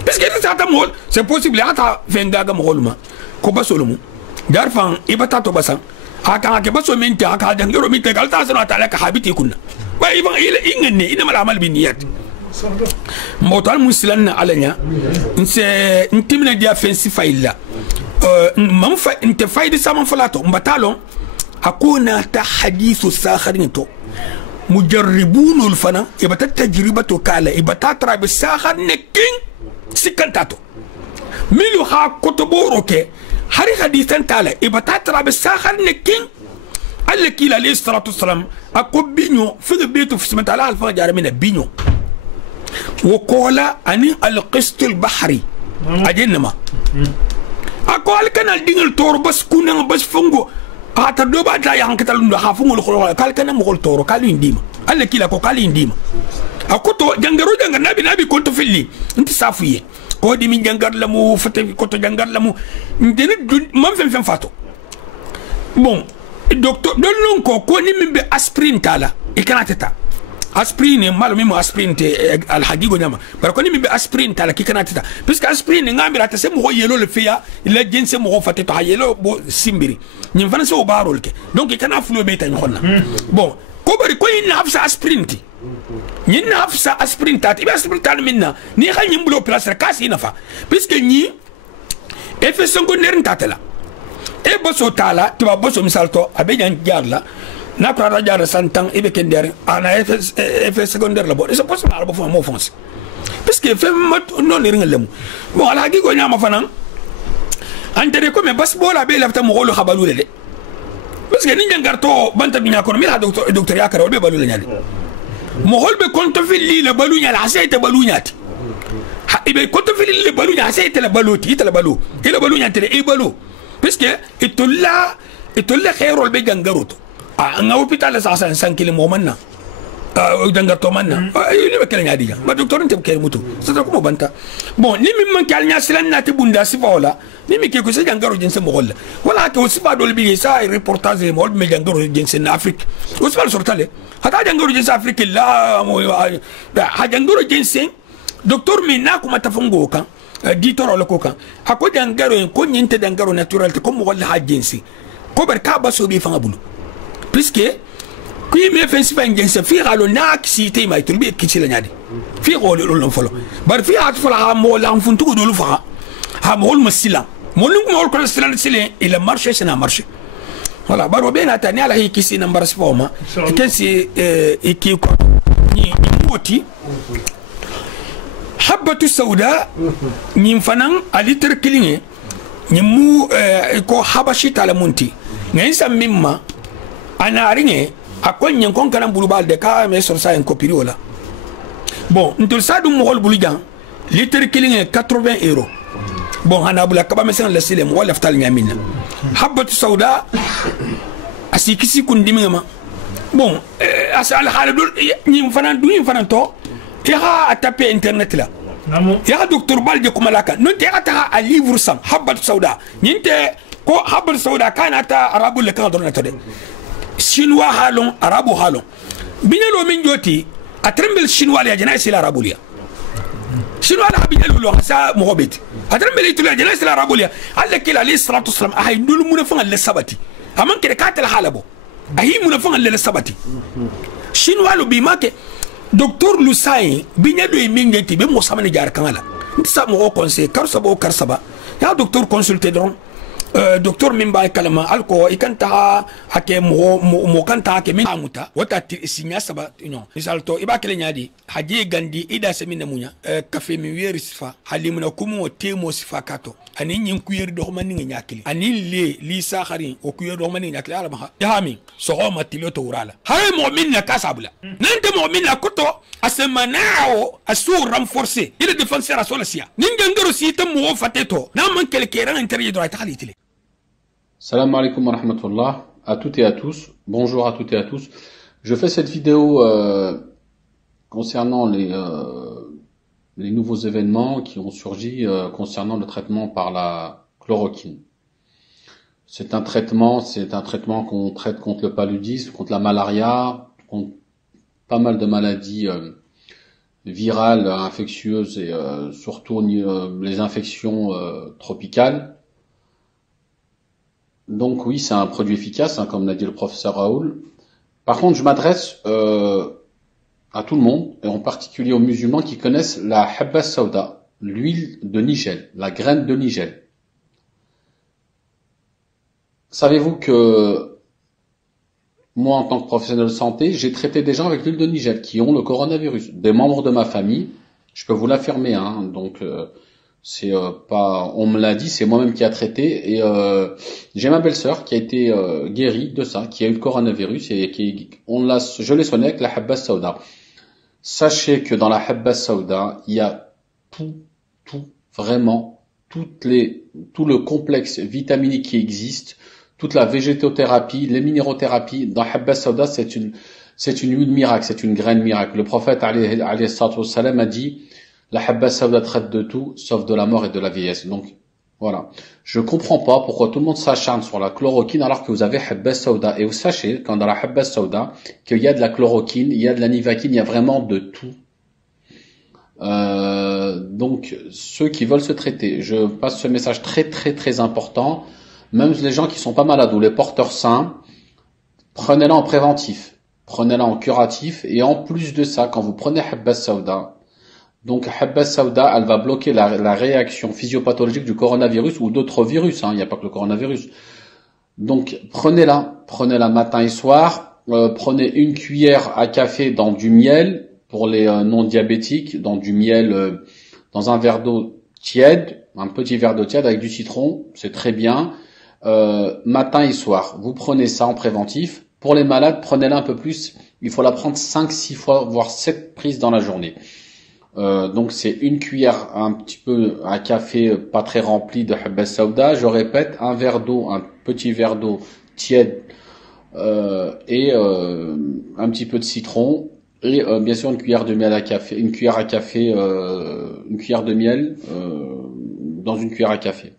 parce que ça ta mol c'est possible ata venga ga mo holma ko basolomu darfan ibata to basan aka ke baso minta aka jangaro minta galta sana ta ka habiti kunna ba iban ila ingene ina mal amal bi niyat motal muslan alanya nse ntimna dia fensi failla mam fa inte faidi sama falato mbatalo akuna ta hadithu sakharin to mujarribun ulfana ibata tajribatu kala ibata trabi sakhar nekin sikantato milu ha kotoboro ke hari hadithan tala ibata trabi sakhar nekin alakila alayhi salatu wassalam akobinyo fi betu fi smata alfa jara min binyo وقولا أني القسط البحري أجنما أقول كان الدين تور بس كنا بس فنجو هتدوب أجا يعني كتلون خافون الخلق قال كان مغول تورو قالوا ينديما قال لك لا قال ينديما أكتو جنگرو جنگر نبي كنت في اللي أنت صافية كودي من جنگر لمو فتى كنت جنگر لمو ندين ما فين فاتو بون الدكتور دلون كوني من بأسبرين تالا إكناتتا aspirine malo mimo aspirine te alhagigo nyama bara koni mibe aspirine tala kikanatita puisque aspirine ngambira ta semo yelo le feya la jense mo fatte to yelo bo simbiri nyim fana so barol ke donc kana fulo be tan xonna bon ko bari ko yin hafsa aspirinti yin hafsa aspirinta ti aspirinta minna ni ha yin bulo place kasi nafa puisque ni effet secondaire ntatela e boso tala to boso misalto abe jan jarla na ko ra jarla santan e be kendere ana effet secondaire la bo c'est possible la bo fo mo fonce puisque fait non ni ringel bon ala gi go nyama fanan antere ko me bas bola be lafta mo golo khabalu le parce que ni jangarto banta binya ko mi la docteur yakara be balu le nyali mo hol be konto fili le balu nyala asete balu nyati ha ibe konto fili le balu nyala asete la baluti ita la balu ila balu nyati e balu parce que itolla khairul be jangaruto nga hôpital sa 5 km mo manna jangarto manna ni be kala nyadi ba docteur nte ke mutu c'est ko mo banta bon ni mi man kal nya silan na te bunda sifa wala ni mi ke ko se jangaro jense mo golla wala ke sifa dol bi sa reportage mo me jangaro jense na Afrique o sifa sortale hata jangaro jense Afrique la mo ha jangaro jense docteur mi na ko mata fongo kan ditoro le ko kan ako jangaro ko nyinte jangaro naturel te ko mo golla ha jense ko ber ka baso bi fanga bulu puisque qui me fait si fan jense fi galo nak si te mai tulbi ki ci la nyadi fi golo lo folo bar fi at fala mo la funtu ko do fa ha mo ma sila mo lu mo ko sila sile il a marché c'est na marché voilà baro bena tani ala hi kisi number spoma ken si e ki ko ni moti habatu sauda ni fanan aliter kilinge ni mu ko habashi tala munti ngai sam mimma ana ringe akon nyen kon karam bulu balde ka me sur ça en copie wala bon ntul sa dum mo bulu jan litre kilinge 80 €. bon ana bula kaba me sen la silem wala ftal nyamina habatu sauda asikisi kundimi ma bon asal halidul ni fanan to ya a taper internet la ya docteur balde ko malaka non te ata a livre sam habatu sauda ninte ko habatu sauda kana ta arabul le kan don na tade chinois halon arabo halon binelo min joti a trembel chinois ya jana sila arabulia chinois la binelo lo sa mohobet a trembel itu la jana sila arabulia alla kila ali salatu wasalam ay dul mun fa le sabati aman kede katel halabo ay mun fa le sabati chinois lo bimake docteur Lusai binelo min joti be mo samane jar kanala sa mo conseil karsaba ya docteur consulter donc docteur Mimba kalama alko ikanta hake mo kanta hake min amuta wata sinya saba no misalto iba kele nyadi haji gandi ida semina munya kafe mi weri sifa halimuna kumu temo sifa kato ani nyin kuyer do man ni nyakili ani li sakhari o kuyer do man ni nyakili ala ma yami so ma tiloto urala hay mu'min na kasabula nante mu'min na koto asemanao asu renforcer il défenseur à solasia ninga ngaro si tam mo fateto na man kele keran intérieur do ay takhalitile. Salam alaikum wa rahmatullah à toutes et à tous. Bonjour à toutes et à tous. Je fais cette vidéo concernant les nouveaux événements qui ont surgi concernant le traitement par la chloroquine. C'est un traitement qu'on traite contre le paludisme, contre la malaria, contre pas mal de maladies virales, infectieuses et surtout les infections tropicales. Donc oui, c'est un produit efficace, hein, comme l'a dit le professeur Raoul. Par contre, je m'adresse à tout le monde, et en particulier aux musulmans qui connaissent la habba sauda, l'huile de nigel, la graine de nigel. Savez-vous que moi, en tant que professionnel de santé, j'ai traité des gens avec l'huile de nigel qui ont le coronavirus, des membres de ma famille, je peux vous l'affirmer, hein, donc c'est pas, on me l'a dit, c'est moi-même qui a traité, et j'ai ma belle-sœur qui a été guérie de ça, qui a eu le coronavirus et je l'ai soigné avec la habba sauda. Sachez que dans la habba sauda, il y a vraiment tout le complexe vitaminique qui existe, toute la végétothérapie, les minérothérapies. Dans habba sauda, c'est une huile miracle, c'est une graine miracle. Le prophète alayhi salatu wassalam a dit: la habba sauda traite de tout, sauf de la mort et de la vieillesse. Donc, voilà. Je comprends pas pourquoi tout le monde s'acharne sur la chloroquine alors que vous avez habba sauda. Et vous sachez, quand dans la habba sauda, qu'il y a de la chloroquine, il y a de la nivaquine, il y a vraiment de tout. Donc, ceux qui veulent se traiter, je passe ce message très important. Même les gens qui sont pas malades ou les porteurs sains, prenez-la en préventif. Prenez-la en curatif. Et en plus de ça, quand vous prenez Habba Sauda, donc Habba Sauda, elle va bloquer la réaction physiopathologique du coronavirus ou d'autres virus. Il n'y a pas que le coronavirus. Donc prenez-la matin et soir. Prenez une cuillère à café dans du miel pour les non-diabétiques, dans du miel, dans un verre d'eau tiède, un petit verre d'eau tiède avec du citron, c'est très bien. Matin et soir, vous prenez ça en préventif. Pour les malades, prenez-la un peu plus. Il faut la prendre 5-6 fois, voire 7 prises dans la journée. Donc c'est une cuillère un petit peu à café pas très rempli de Habba Sauda. Je répète, un verre d'eau, un petit verre d'eau tiède et un petit peu de citron et bien sûr une cuillère de miel à café, une cuillère de miel dans une cuillère à café.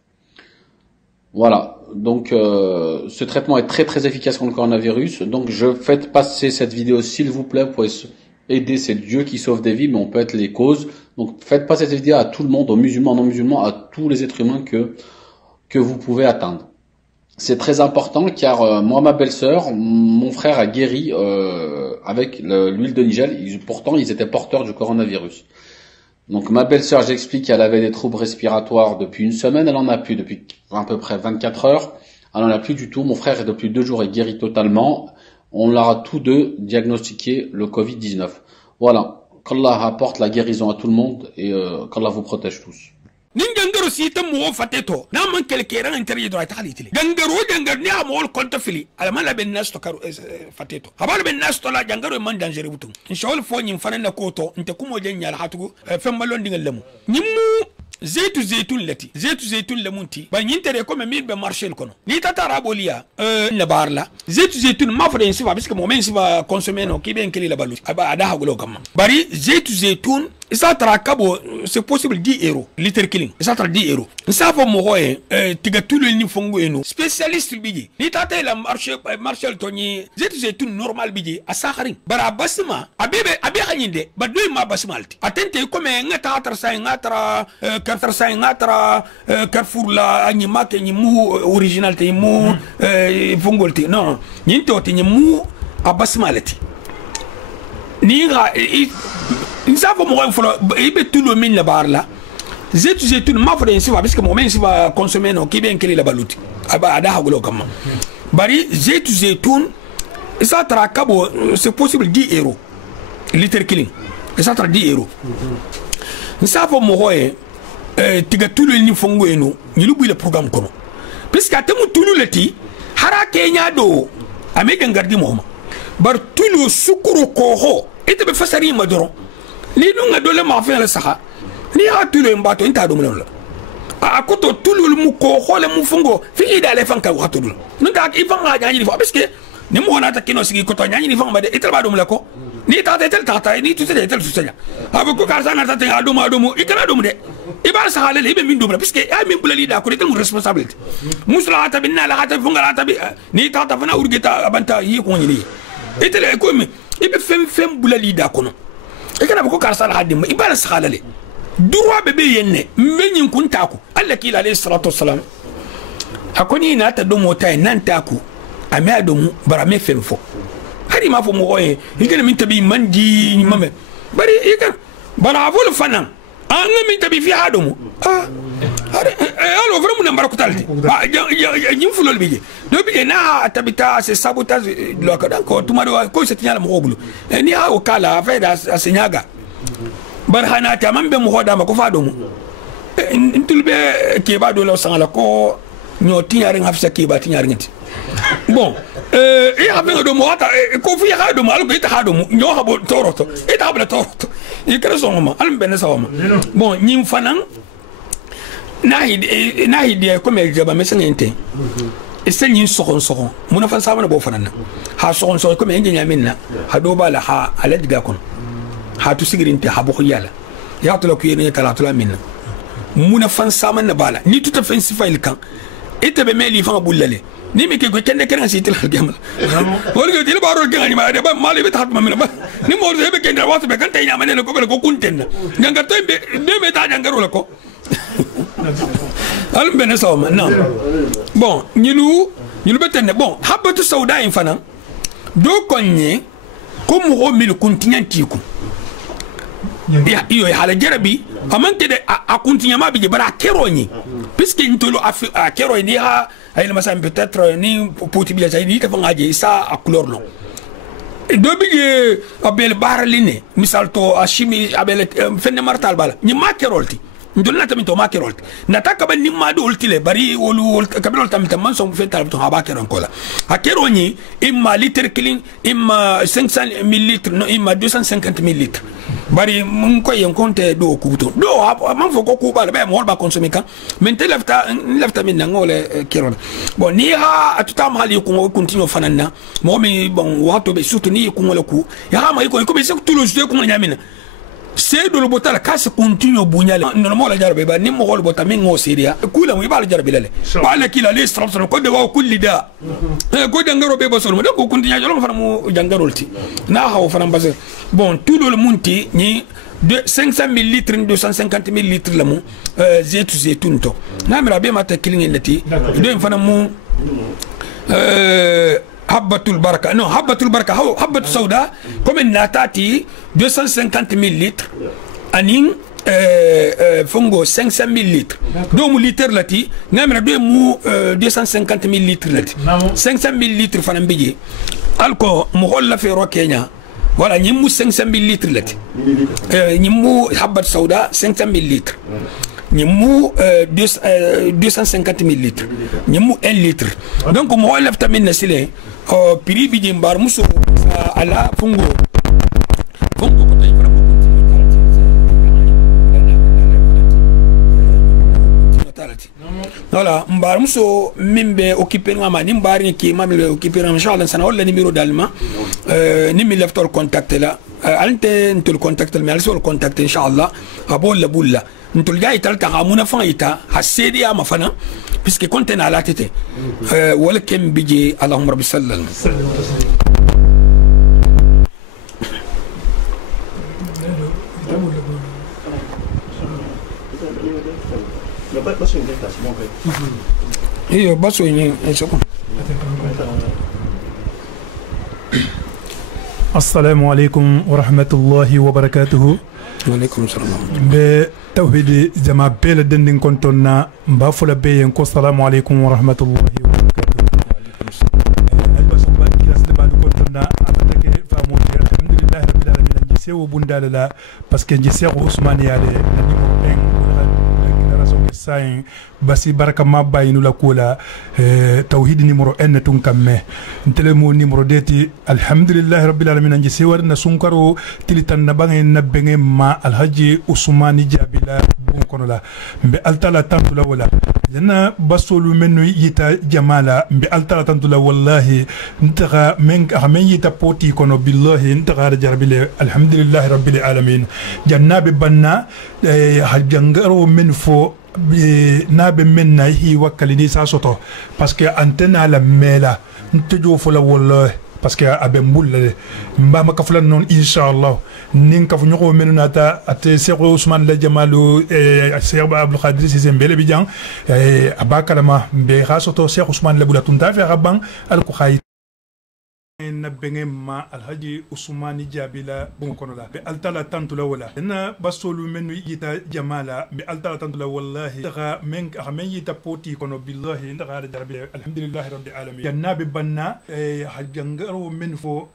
Voilà. Donc ce traitement est très très efficace contre le coronavirus. Donc je fais passer cette vidéo s'il vous plaît. Vous pouvez aider, c'est Dieu qui sauve des vies, mais on peut être les causes. Donc faites passer cette vidéo à tout le monde, aux musulmans, non musulmans, à tous les êtres humains que vous pouvez atteindre. C'est très important car moi, ma belle-sœur, mon frère a guéri avec l'huile de Nigel. Pourtant, ils étaient porteurs du coronavirus. Donc ma belle-sœur, j'explique qu'elle avait des troubles respiratoires depuis une semaine. Elle en a plus depuis à peu près 24 heures. Elle en a plus du tout. Mon frère, depuis 2 jours, est guéri totalement. On leur a tous deux diagnostiqué le Covid-19. Voilà. Qu'Allah apporte la guérison à tout le monde et qu'Allah vous protège tous. Ningangaro sita mo fateto na man kelkera interi do ta halitile gangaro gangar ni amol konta fili alama la ben nas to karo fateto habal ben nas to la gangaro man danger butum inshawal fo nyim fanana koto nte kumo jenya la hatugo femmalon dingal lamu nyimmu zeytun lamunti ba nyintere ko me milbe marché kono ni tata rabolia na barla zeytun ma fode en sifa parce que mo men sifa consommer no kiben keli la balu aba ada hagulo kam bari zeytun ça tra kabo c'est possible 10 euros litre killing ça tra 10 euros ça faut mo hoye tiga tulu ni fongo eno spécialiste biji ni tata la marché toni zeytun normal biji asakharin bara basma abebe khanyinde ba doy ma basmalti atente ko me ngata tra sa ngatra Carrefour sa ngatra Carrefour la anyima ke nyimu original te mu fongolti non nyinto te nyimu abasmalati ni ga insafo mo folo ibe tulo min la barla zeytun ma fode sifa parce que mo men sifa consommer no kiben keli la baluti aba ada hagulo kam bari zeytun ça tra kabo c'est possible 10 euros litre killing ça tra 10 euros insafo mo hoye tiga tulu ni fongo eno nyilubu ile programme kono puisque atemu tulu leti hara kenya do amega ngardi moma bar tulu sukuru koho ite be fasari madoro ni nunga dole ma fa la saha ni ha tulu mbato inta do mulala akoto tulu mu koho le mu fongo fi ida le fanka wato dul nunda ifanga nyaani fo parce que ni mo na ta kino sigi ko to nyaani fanga bade ite ba do mulako ni ta tata ni tu tel tu senya abo ko karsa na ta adomo ikana do mu de ibar sahala le be min do parce que ay min bulali da ko tel mu responsabilité musla ta binna la ta funga ta bi ni ta fana urgeta abanta yi ko ni itele ko mi ibe fem bulali da kono ikana ko karsa la hadim ibar sahala le droit bebe yenne menyin kun taku Allah kila alayhi salatu wassalam akoni na ta do mota nan taku ame adomu barame femfo hari ma fo mo oye ikene min tabi mandi mame bari ikan bara avul fanan an min tabi fi adomu alors vraiment n'embarque kutalti nyim fulol bije do bije na tabita c'est sabotage lo ka ko tumado ko se tinyala mo obulu ni ha o kala faida asenyaga barhana ta mambe mo hoda ma ko fa domu ntulbe ke ba do lo sangala ko nyoti yare ngafisa ke ba tinyare ngati bon e abenga do mo ata ko fi ha do mo algo ita ha do mo nyo ha bo toroto ita ha bo toroto e kare so ma alm bene so ma bon nyim fanan nahidi ko me jaba me sengente e senyin sokon muna fan sama bo fanan ha sokon ko me ngenya minna ha do bala ha aladiga kon ha tu sigirinte ha bo yala ya to lo ku yene tala to la minna muna fan sama na bala ni tout à fait sifail kan ite be meli fan bullale ni mi ke ko kende kene sitil gamal wala dil baro gani ma de ba mali be tat ma mina ba ni mo be kende wato be kan tay na manene ko be ko kunten nganga to be me ta ngaro la ko alum bene sawma non bon nyilu betene bon habatu sauda infana do konye comme ho mil continentiku ya iyo hala jarabi amante de a continuement bi bara keroni puisque ntolo a keroni ha ay le masam peut-être ni possibilité ay ni ta ngaje ça a couleur non do bi abel baraline misal to a chimie abel fenne martal bala ni ma kerolti ndolna tamit to ma kerolti nataka ban ni ma do ultile bari wolu kabel tamit man so fetal to haba keron kola a keroni imma litre clean imma 500 ml no imma 250 ml bari mun ko yen konte do kubuto do man fo ko kubal be mo ba consommer kan men te lefta min ngole keron bon ni ha atuta mali ko continue fanana mo mi bon wato be surtout ni ko ngole ku ya ma ko be se tout le jeu ko nyamina c'est do le botal ka se continue bunyale no mo la jarbe ba ni mo gol botal min ngo seria kula mo ibal jarbe lele wala kila le strap ko de wa kulli da ko jangaro be bosol mo do ko continue jolo fa mo jangarolti na ha fa base bon tout le monti ni de 500 ml 250 ml la mo zeytun to na mira be mata kilin lati do fa mo habbatul baraka non habbatul baraka habbatu sauda comme natati 250 ml anin fongo 500 ml do mu liter lati ngamira do mu 250 ml lati 500 ml fana mbije alko mu holla fe ro Kenya voilà ñimu 500 ml lati ñimu habbat sauda 500 ml ñimu 250 ml ñimu 1 litre donc mo holla tamit na sile prix bi jimbar muso ala fongo ko tay fara ko voilà mbar muso mimbe occuper ngama ni mbar ni ki mamile occuper inshallah sana wala numéro d'alma ni mi leftor contact la ante ntul contact mais al contact inshallah abolla bulla ntul gay tal ta amuna fa ita hasedi ama fana puisque contena la tete wala kem bije allahumma rabbi sallallahu iyo baso ni soko assalamu alaikum wa rahmatullahi wa barakatuhu wa alaikum salam be tawhid jama bele dendin kontonna mba fula be en ko assalamu alaikum wa rahmatullahi wa barakatuhu albaso ba kiras de ba kontonna amatake famo alhamdulillah rabbil alamin nji sewo bundala la parce que nji sewo Ousmane yale sain basi baraka mabba inu la kula tawhid numéro 1 tun kamme ntelemo numéro deti alhamdulillah rabbil alamin nji sewar na sunkaro tilitan na bangen na bengen ma alhaji Ousmane Jabila bon kono la mbe altala tantu la wala jana basolu menu yita jamala mbe altala tantu la wallahi ntaka men yita poti kono billahi ntaka jarbile alhamdulillah rabbil alamin jannabe banna hajangaro men fo nabe men na hi wakali ni sa soto parce que antena la mela ntejo fola wala parce que abe mbulle mba makafula non inshallah nin kafu nyoko menunata ate Cheikh Ousmane la Jamalu Cheikh Abdou Khadir Cissé mbele bijan abakalama be khasoto Cheikh Ousmane la bulatunta fe rabban al ko khay na bengen ma alhaji Ousmane Jabila bon kono la be altala tantu la wala na basolu menu yita jamala be altala tantu la wallahi daga men yita poti kono billahi daga darbi alhamdulillah rabbil alamin jannabe banna hajangaro men fo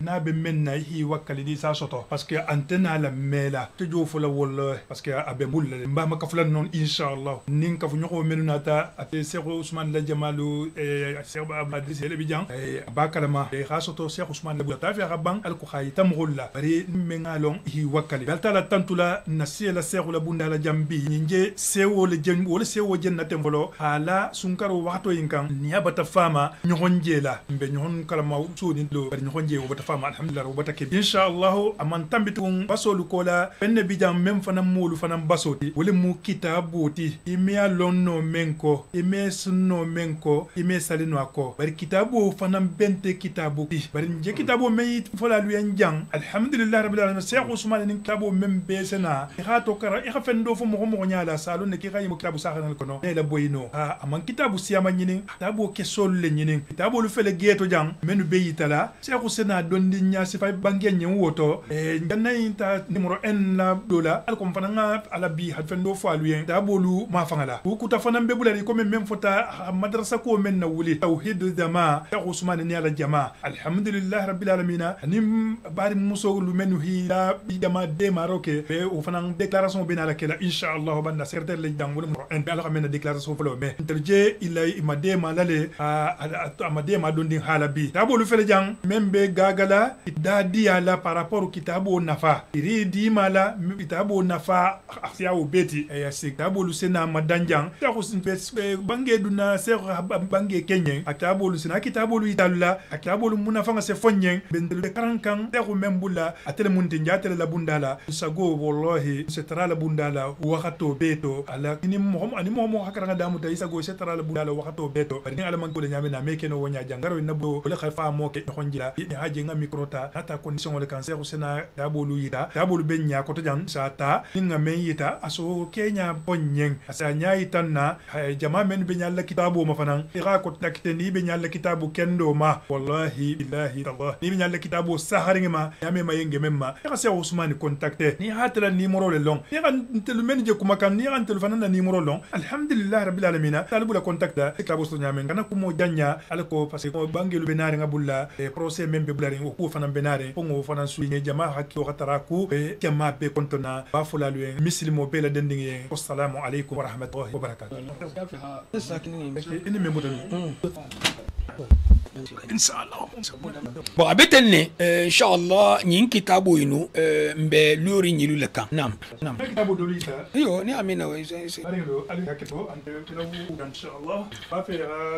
nabe men na hi wakali di sa soto parce que antena la mela to jo fo la wala parce que abe bulle mba makafula non inshallah nin kafu nyoko menu nata ate Cheikh Ousmane la Jamalu Cheikh Abdou Cissé le bijan abakalama khasoto Cheikh Ousmane la bulata fi rabban al ko khaytam ghulla bari mengalon hi wakali baltala tantula nasiela Cheikh la bunda la jambi nje sewo le jen wala sewo jennate mbolo hala sunkaro waxto yinkan niyabata fama nyohonje la mbe nyohon kala ma soni do bari nyohonje wo bata fama alhamdulillah wo bata ke inshallah aman tambitun basolu kola benne bijam mem fanam mulu fanam basoti wala mu kitaboti imia lonno menko ime sunno menko ime salino ako bari kitabu fanam bente kitabu bari je kitabo me fola lu en jang alhamdulillah rabbil alamin Cheikh Ousmane ni kitabo mem be sena ha to kara ha fendo fo mo nyaala salo ne ki kay mo kitabo saxanal ko no ne la boyno ha aman kitabu siyama nyini kitabo ke sol le nyini kitabo lu fele geto jang menu be yitala Cheikh Ousmane don di nya si fay bangen nyen woto ganna inta numéro n la dola al kom fananga ala bi ha fendo fo alu en kitabo lu ma fangala ku ta fanan be bulari ko mem fota madrasa ko men na wuli tawhid dama Cheikh Ousmane ni ala jama alhamdulillah rabbil alamin nim bari muso lu menu hila bi dama de maroke be o fanan déclaration be na la kala inshallah banda secrétaire le jang wala en be ala amena déclaration folo mais interje illa imade malale amade ma dondi hala bi tabo lu fele jang membe gagala dadi ala par rapport kitabo nafa iridi mala kitabo nafa asiya o beti ya kitabo lu sena madanjang ta ko sin bange duna se bange kenyen kitabo lu sena kitabo lu italla kitabo lu munafanga se fonyen bendel karankan ta ko membula atele munti njatele la bundala sago wallahi se tara la bundala wakato beto ala ni mo hakara damu ta isago se tara la bundala wakato beto bari ala man ko le nyame na meke no wonya jangaro nabo le khafa mo ke khonjila ni haje nga microta hata condition le cancer sena dabolu yita dabolu benya ko to jan sata ninga men yita aso kenya ponyen asa nyai tanna jama men benya la kitabu ma fanan ira ko takte ni benya la kitabu kendo ma wallahi billahi allah ni benya la kitabu sahari ma yame ma yenge memma ya Cheikh Ousmane contacté ni hatala numéro le long ni kan tel men je kuma kan ni kan téléphone na numéro long alhamdulillah rabbil alamin talibu la contacta kitabu so nyame kana ko mo janya alko parce que bangelu benari ngabulla procès membe bulari ko fana benari ko ngo fana suñe jama hakki o kataraku be jama be kontona ba fula lu muslimo be la dendingi assalamu alaykum wa rahmatullahi wa barakatuh ini me mudan inshallah bon abetenne inshallah nyin kitabu inu mbe lori nyilu lekan nam kitabu dolita yo ni amina wa arido ali haketo ante kitabu inshallah ba fe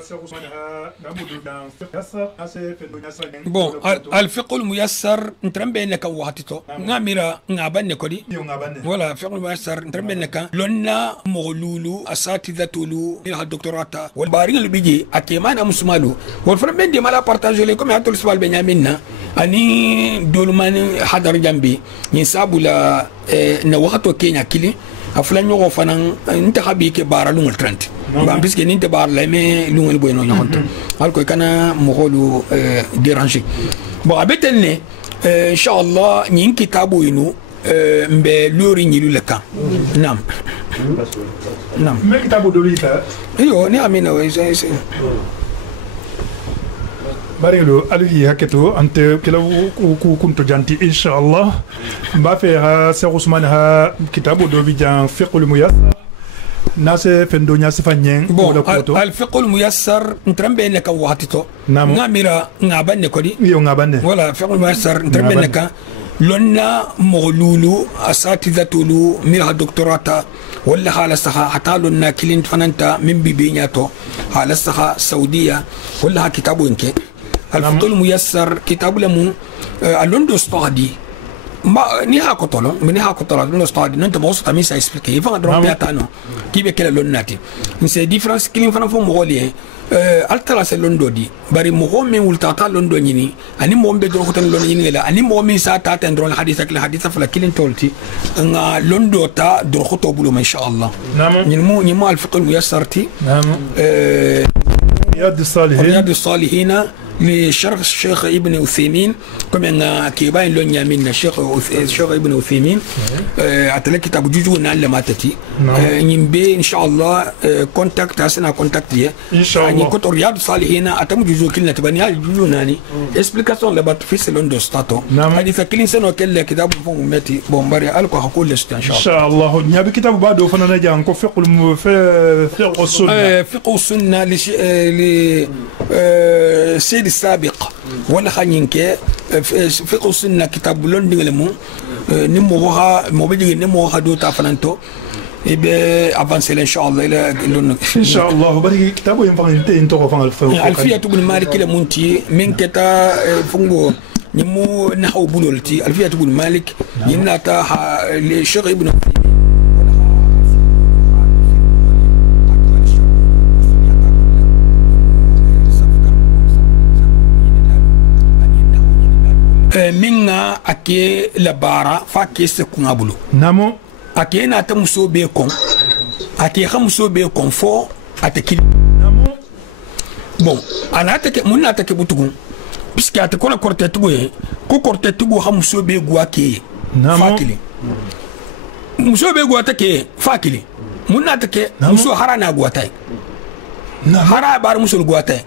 Cheikh Ousmane ha nabu dan yassa ase fe do yassa bon al fiqh al muyassar ntrambe ne kan wahatito ngamira ngabanne kodi yo ngabanne voilà fiqh al muyassar ntrambe ne kan lonna moghlulu asatidatulu ila doctorata wal baringa lubiji akemana musmalu wal farbe de mala partager les comme atul sbal benyaminna ani dolman hadar jambi ni sabula na wakato kenya kili aflan yogo fanan nta habi ke bara lungul 30 ba biske ninte bar la me lungul boyno nyonto alko kana mogolu déranger bon abetenne inshallah nyin kitabu inu mbe lori nyilu lekan nam me kitabu dolita yo ni amina wa barilo alhi haketo ante kila ku kunto janti inshallah ba fe ha Cheikh Ousmane ha kitabu do bi jan fiqhul muyassar nase fendo nya sifanyen bon al fiqhul muyassar ntrambe ne ka watito ngamira ngabanne kodi yo ngabanne voilà fiqhul muyassar ntrambe ne ka lonna moghlulu asatidatulu mira doctorata wala hala saha hatalonna kilin fananta min bibinyato hala saha saudiya wala kitabu inke الفقه الميسر كتاب لمو اللوندو ستادي ما نيها كتولون منيها كتولون اللوندو ستادي ننت بوسط مين سايسبليكي يفهم درون بياتانو كيف كلا لوناتي نسي ديفرنس كلين فانا فو مغولي الترا سلوندو دي بري مغو من ولتاتا لوندو نيني اني مو مبدو ختن لوندو نيني لا اني مو من ساتا تندرون حديثك الحديث فلا كلين تولتي ان لوندو تا درو ختو بلو ما شاء الله نعم نيمو الفقه الميسر تي نعم رياض الصالحين لشرح الشيخ ابن عثيمين كما ان كيبان لون يمين الشيخ ابن عثيمين اتلا كتاب جوجو نعلم اتتي نيمبي ان شاء الله كونتاكت اسنا كونتاكت ان شاء الله كنت رياض الصالحين اتم جوجو كلنا تبني جوجو ناني اكسبليكاسيون لبات في سلون دو ستاتو هذه فكلين سنه كل كتاب فون متي بومباري الكو هقول لست ان شاء الله نيابي كتاب بعده فانا نجا نكو فقه السنه فقه السنه سيد السابق ولا خانينك فقه السنه كتاب لوندين لمو نموها موبيجي نموها دو تافنانتو يبقى افانسي ان شاء الله الى ان شاء الله بري كتابه ينفع انتو فان الفيه بن مالك لمونتي من كتا فنغو نمو نحو بولولتي الفيه بن مالك يناتا للشيخ ابن minga ake la bara fa ke se kunabulu namo ake na ta muso be kon ake ha muso be kon fo ataki namo bon ana ta ke mun na ta ke butugun puisque ate ko la korte tugo ko korte tugo ha muso be gwa ke fakili muso be gwa ta ke fakili mun na ta ke muso harana gwa ta hara bar muso gwa ta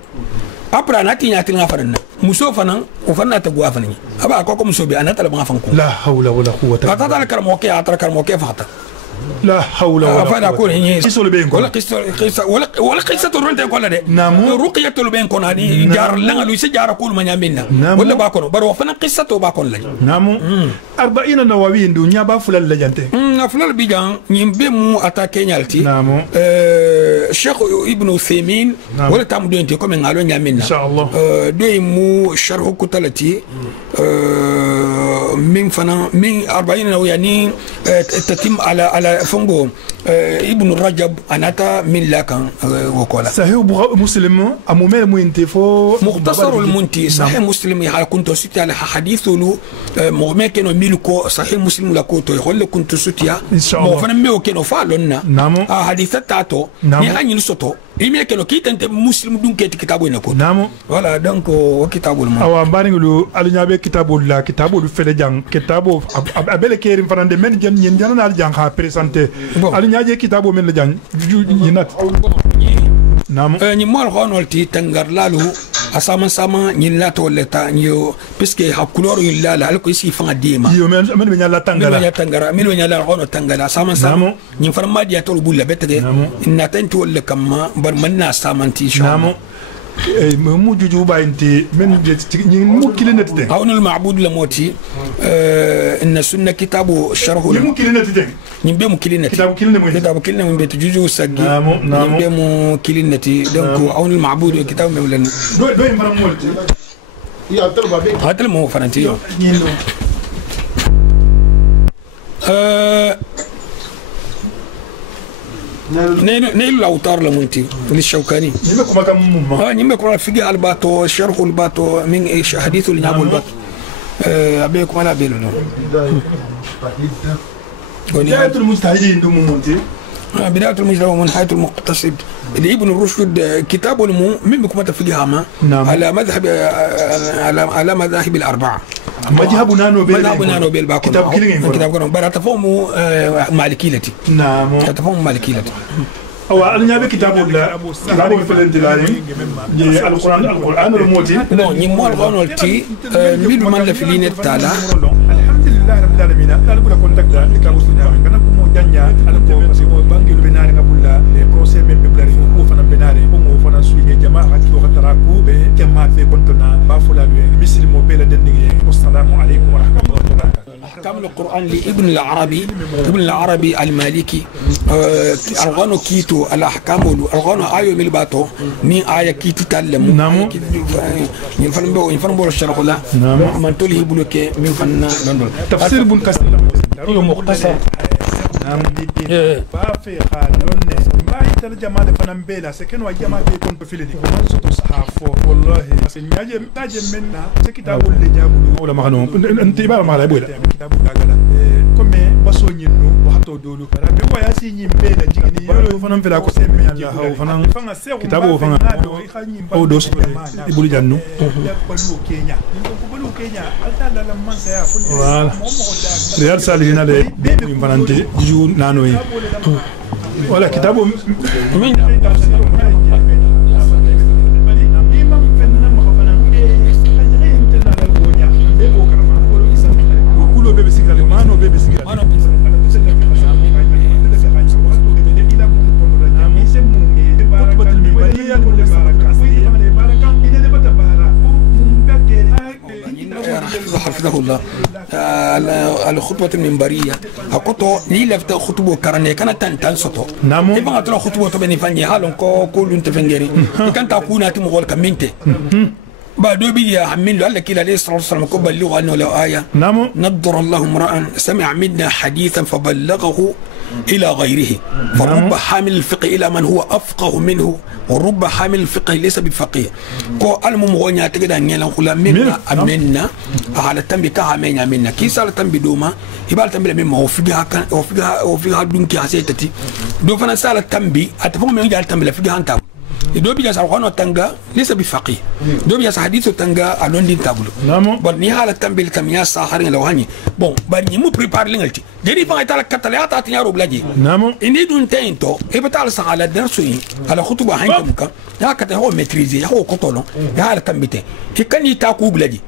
après anati nyati nga fanan muso fanan o fanna ta gwa fanan aba ko muso be anata la ba fan ko la hawla wala quwwata ata dal karmo ke atra karmo ke fata لا حول ولا قوة فانا اكون هي قصه بين ولا قصه ولا قصه رونت كل ده نعم رقيه بين كون هذه جار لا لو سجار كل ما يامنا ولا باكون برو فانا قصه باكون لا نعم 40 نواوي دنيا با فلان لجانته فلان بيجان يمبمو اتاكي نالتي نعم الشيخ ابن عثيمين ولا تام دوينتي كوم نالو يامنا ان شاء الله دوي مو شرح كتلتي من فنا من 40 يعني تتم على فنجو ابن رجب اناتا من لاكان وكولا صحيح مسلم امومل موينتفو مختصر المنتي صحيح مسلم يعني كنت سوتي على حديث له مغمى كانوا ميلكو صحيح مسلم لاكوتو يقول لك كنت سوتي ان شاء الله فانا ميو كانوا فعلنا نعم حديثات تاعتو يعني نسوتو إيمي كانوا كيت أنت مسلم دون كيت كتابه نكون نعم ولا دونك وكتابه الماء أو بانيلو ألينيابي كتابه لا كتابه الفلجان كتابه أبل كيرين فرند من جن ينجان الجان ها بريسانتي ألينيابي كتابه من الجان ينات نعم ni mol honolti tangar lalu asama sama ni lato leta nyo puisque ha couleur illa la ko isi fanga dima yo men nyala tangara men nyala hono tangala sama sama ni farma dia to bulla betege inna tantu wala kama bar manna samanti namo mu juju bayinti men ni mu kilinati de awna al ma'bud la moti inna sunna kitabu sharh ni mu kilinati de ni be mu kilinati kitabu kilinati mo bet juju saggi ni be mu kilinati donc awna al ma'bud kitabu mewlan do mara molti ya talba be hatal mo faranti yo نيل الأوتار لمنتي للشوكاني نيمكم كم مما نيمكم في الباتو شرح الباتو من حديث النعم الباتو أبيكم على بيلو بداية المجتهدين دم منتي بداية المجتهد ومن حيث المقتصد ابن الرشد كتاب المو من بكم تفقيها ما على مذهب على مذاهب الأربعة مذهبنا نوبل باكون كتاب كلهم برا تفهموا مالكيلتي نعم تفهموا مالكيلتي أو أنا نبي كتاب الله كتاب فلنتي لاني القرآن الموتي نعم يمول غنولتي ميلو من لفلين التالا الحمد لله رب العالمين أنا بقول لكم تكذا لكابوس نعم كنا كم جانيا أنا كم بسيبو بانجلو بناري قبلا بروسي من ببلاري وفنا بناري وفنا سوي جماعة كيو غتراكو بجماعة في كنتنا بافولا لوي مسلم وبلا دنيا والسلام عليكم ورحمة الله وبركاته أحكام القرآن لابن العربي المالكي أرغانو كيتو الأحكام أرغانو آيو ملباتو مين آية كيتو تعلم نعم ينفرن بو الشرح لا من تولي بلوكي من فننا تفسير بن كثير مختصر نعم بافي خالون ما يترجم هذا فنان بيلا سكنوا جماعة بيكون بفيلدي ومن صوت صحافه والله ناجم منا كتاب اللي جابوا ولا مغنوم انت بقى ما لا بولا كتاب داغلا كم باسو نينو وحتو دولو ربي وياسي نيم بيلا جيني فنان فلا كو سمي الله فنان كتابه فنان او دوس يبولي جانو بلو كينيا التا لما سيا فن ريال سالينا لي فنانتي جو نانوي ولا كتابه من حفظه الله الخطبة المنبرية أكتو نيلفت خطبة كرني كانت تنسطو نعم إذا أتلا خطبة بني فني حالون كل أنت فنجري كانت أكون أتي مغول كمينتي بعد بيجي حمل له قال لك عليه الصلاه والسلام كو بلغوا انه لو ايه نعم نضر الله امرا سمع منا حديثا فبلغه الى غيره فرب حامل الفقه الى من هو افقه منه ورب حامل الفقه ليس بفقيه كو المغنيا تجد ان يلا منا امنا على تنبي كامينا منا كيس على تنبي دوما يبقى تنبي مما هو فيها دونك حسيتتي دو فانا سال تنبي اتفهم من جال تنبي فيها انت دو بيجا سالخونو تانغا ليس بفقيه دو بيجا حديث تانغا الون دين تابلو نعم بون ني حاله تنبي كاميا ساخرين لو هاني بون بني مو بريبار لينغتي جدي فاي تالا كاتلا تا تنيارو بلاجي نعم اني دون تينتو ايبتال سا على درسوي على خطبه هانكم كا يا كتا هو ميتريزي هو كوتولون يا حاله تنبيتي كان يتاكو بلاجي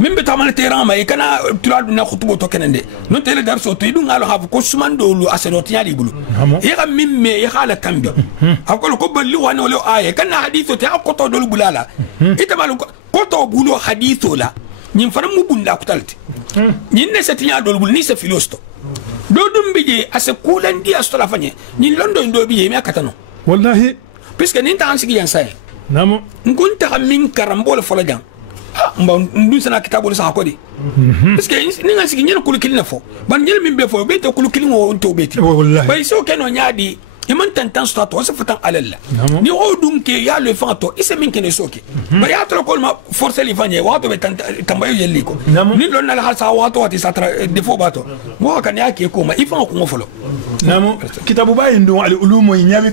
من بتعمل تيران ما كان تلاد نا خطبه تو كنندي نون تيل درسو تو يدون على هاف كو سمان دولو اسدوت يالي بلو يا ميم يا حاله كامبي اقول كو بلو انا لو ايه كان حديثو تي اكوتو دولو بلالا ايتمالو كوتو بولو حديثو لا نين فرام مو بوندا كوتالتي نين نساتيا دولو بول ني سا فيلوستو دو دوم بيجي اس كولندي استلا فاني نين لوندو ندو بيجي مي كاتانو والله بيسك نين تانسي يان ساي نعم نكون تا من كرامبول فلاجان ndun sana kitabu sa ko di parce que ni nga sigi ñen kulu kilina fo ban ñel min be fo be to kulu kilin o to beti bay so keno ñaadi e man tan sto to sa fatan alalla ni o dum ke ya le fanto ise min kene soki bay ya to ko ma forcer li fanye wa to be tan tambayo yelli ko ni lon na la sa wa to ati satra defo bato mo kan ya ke ko ma ifan ko ngofolo namo kitabu bayin dum al ulumu ñabi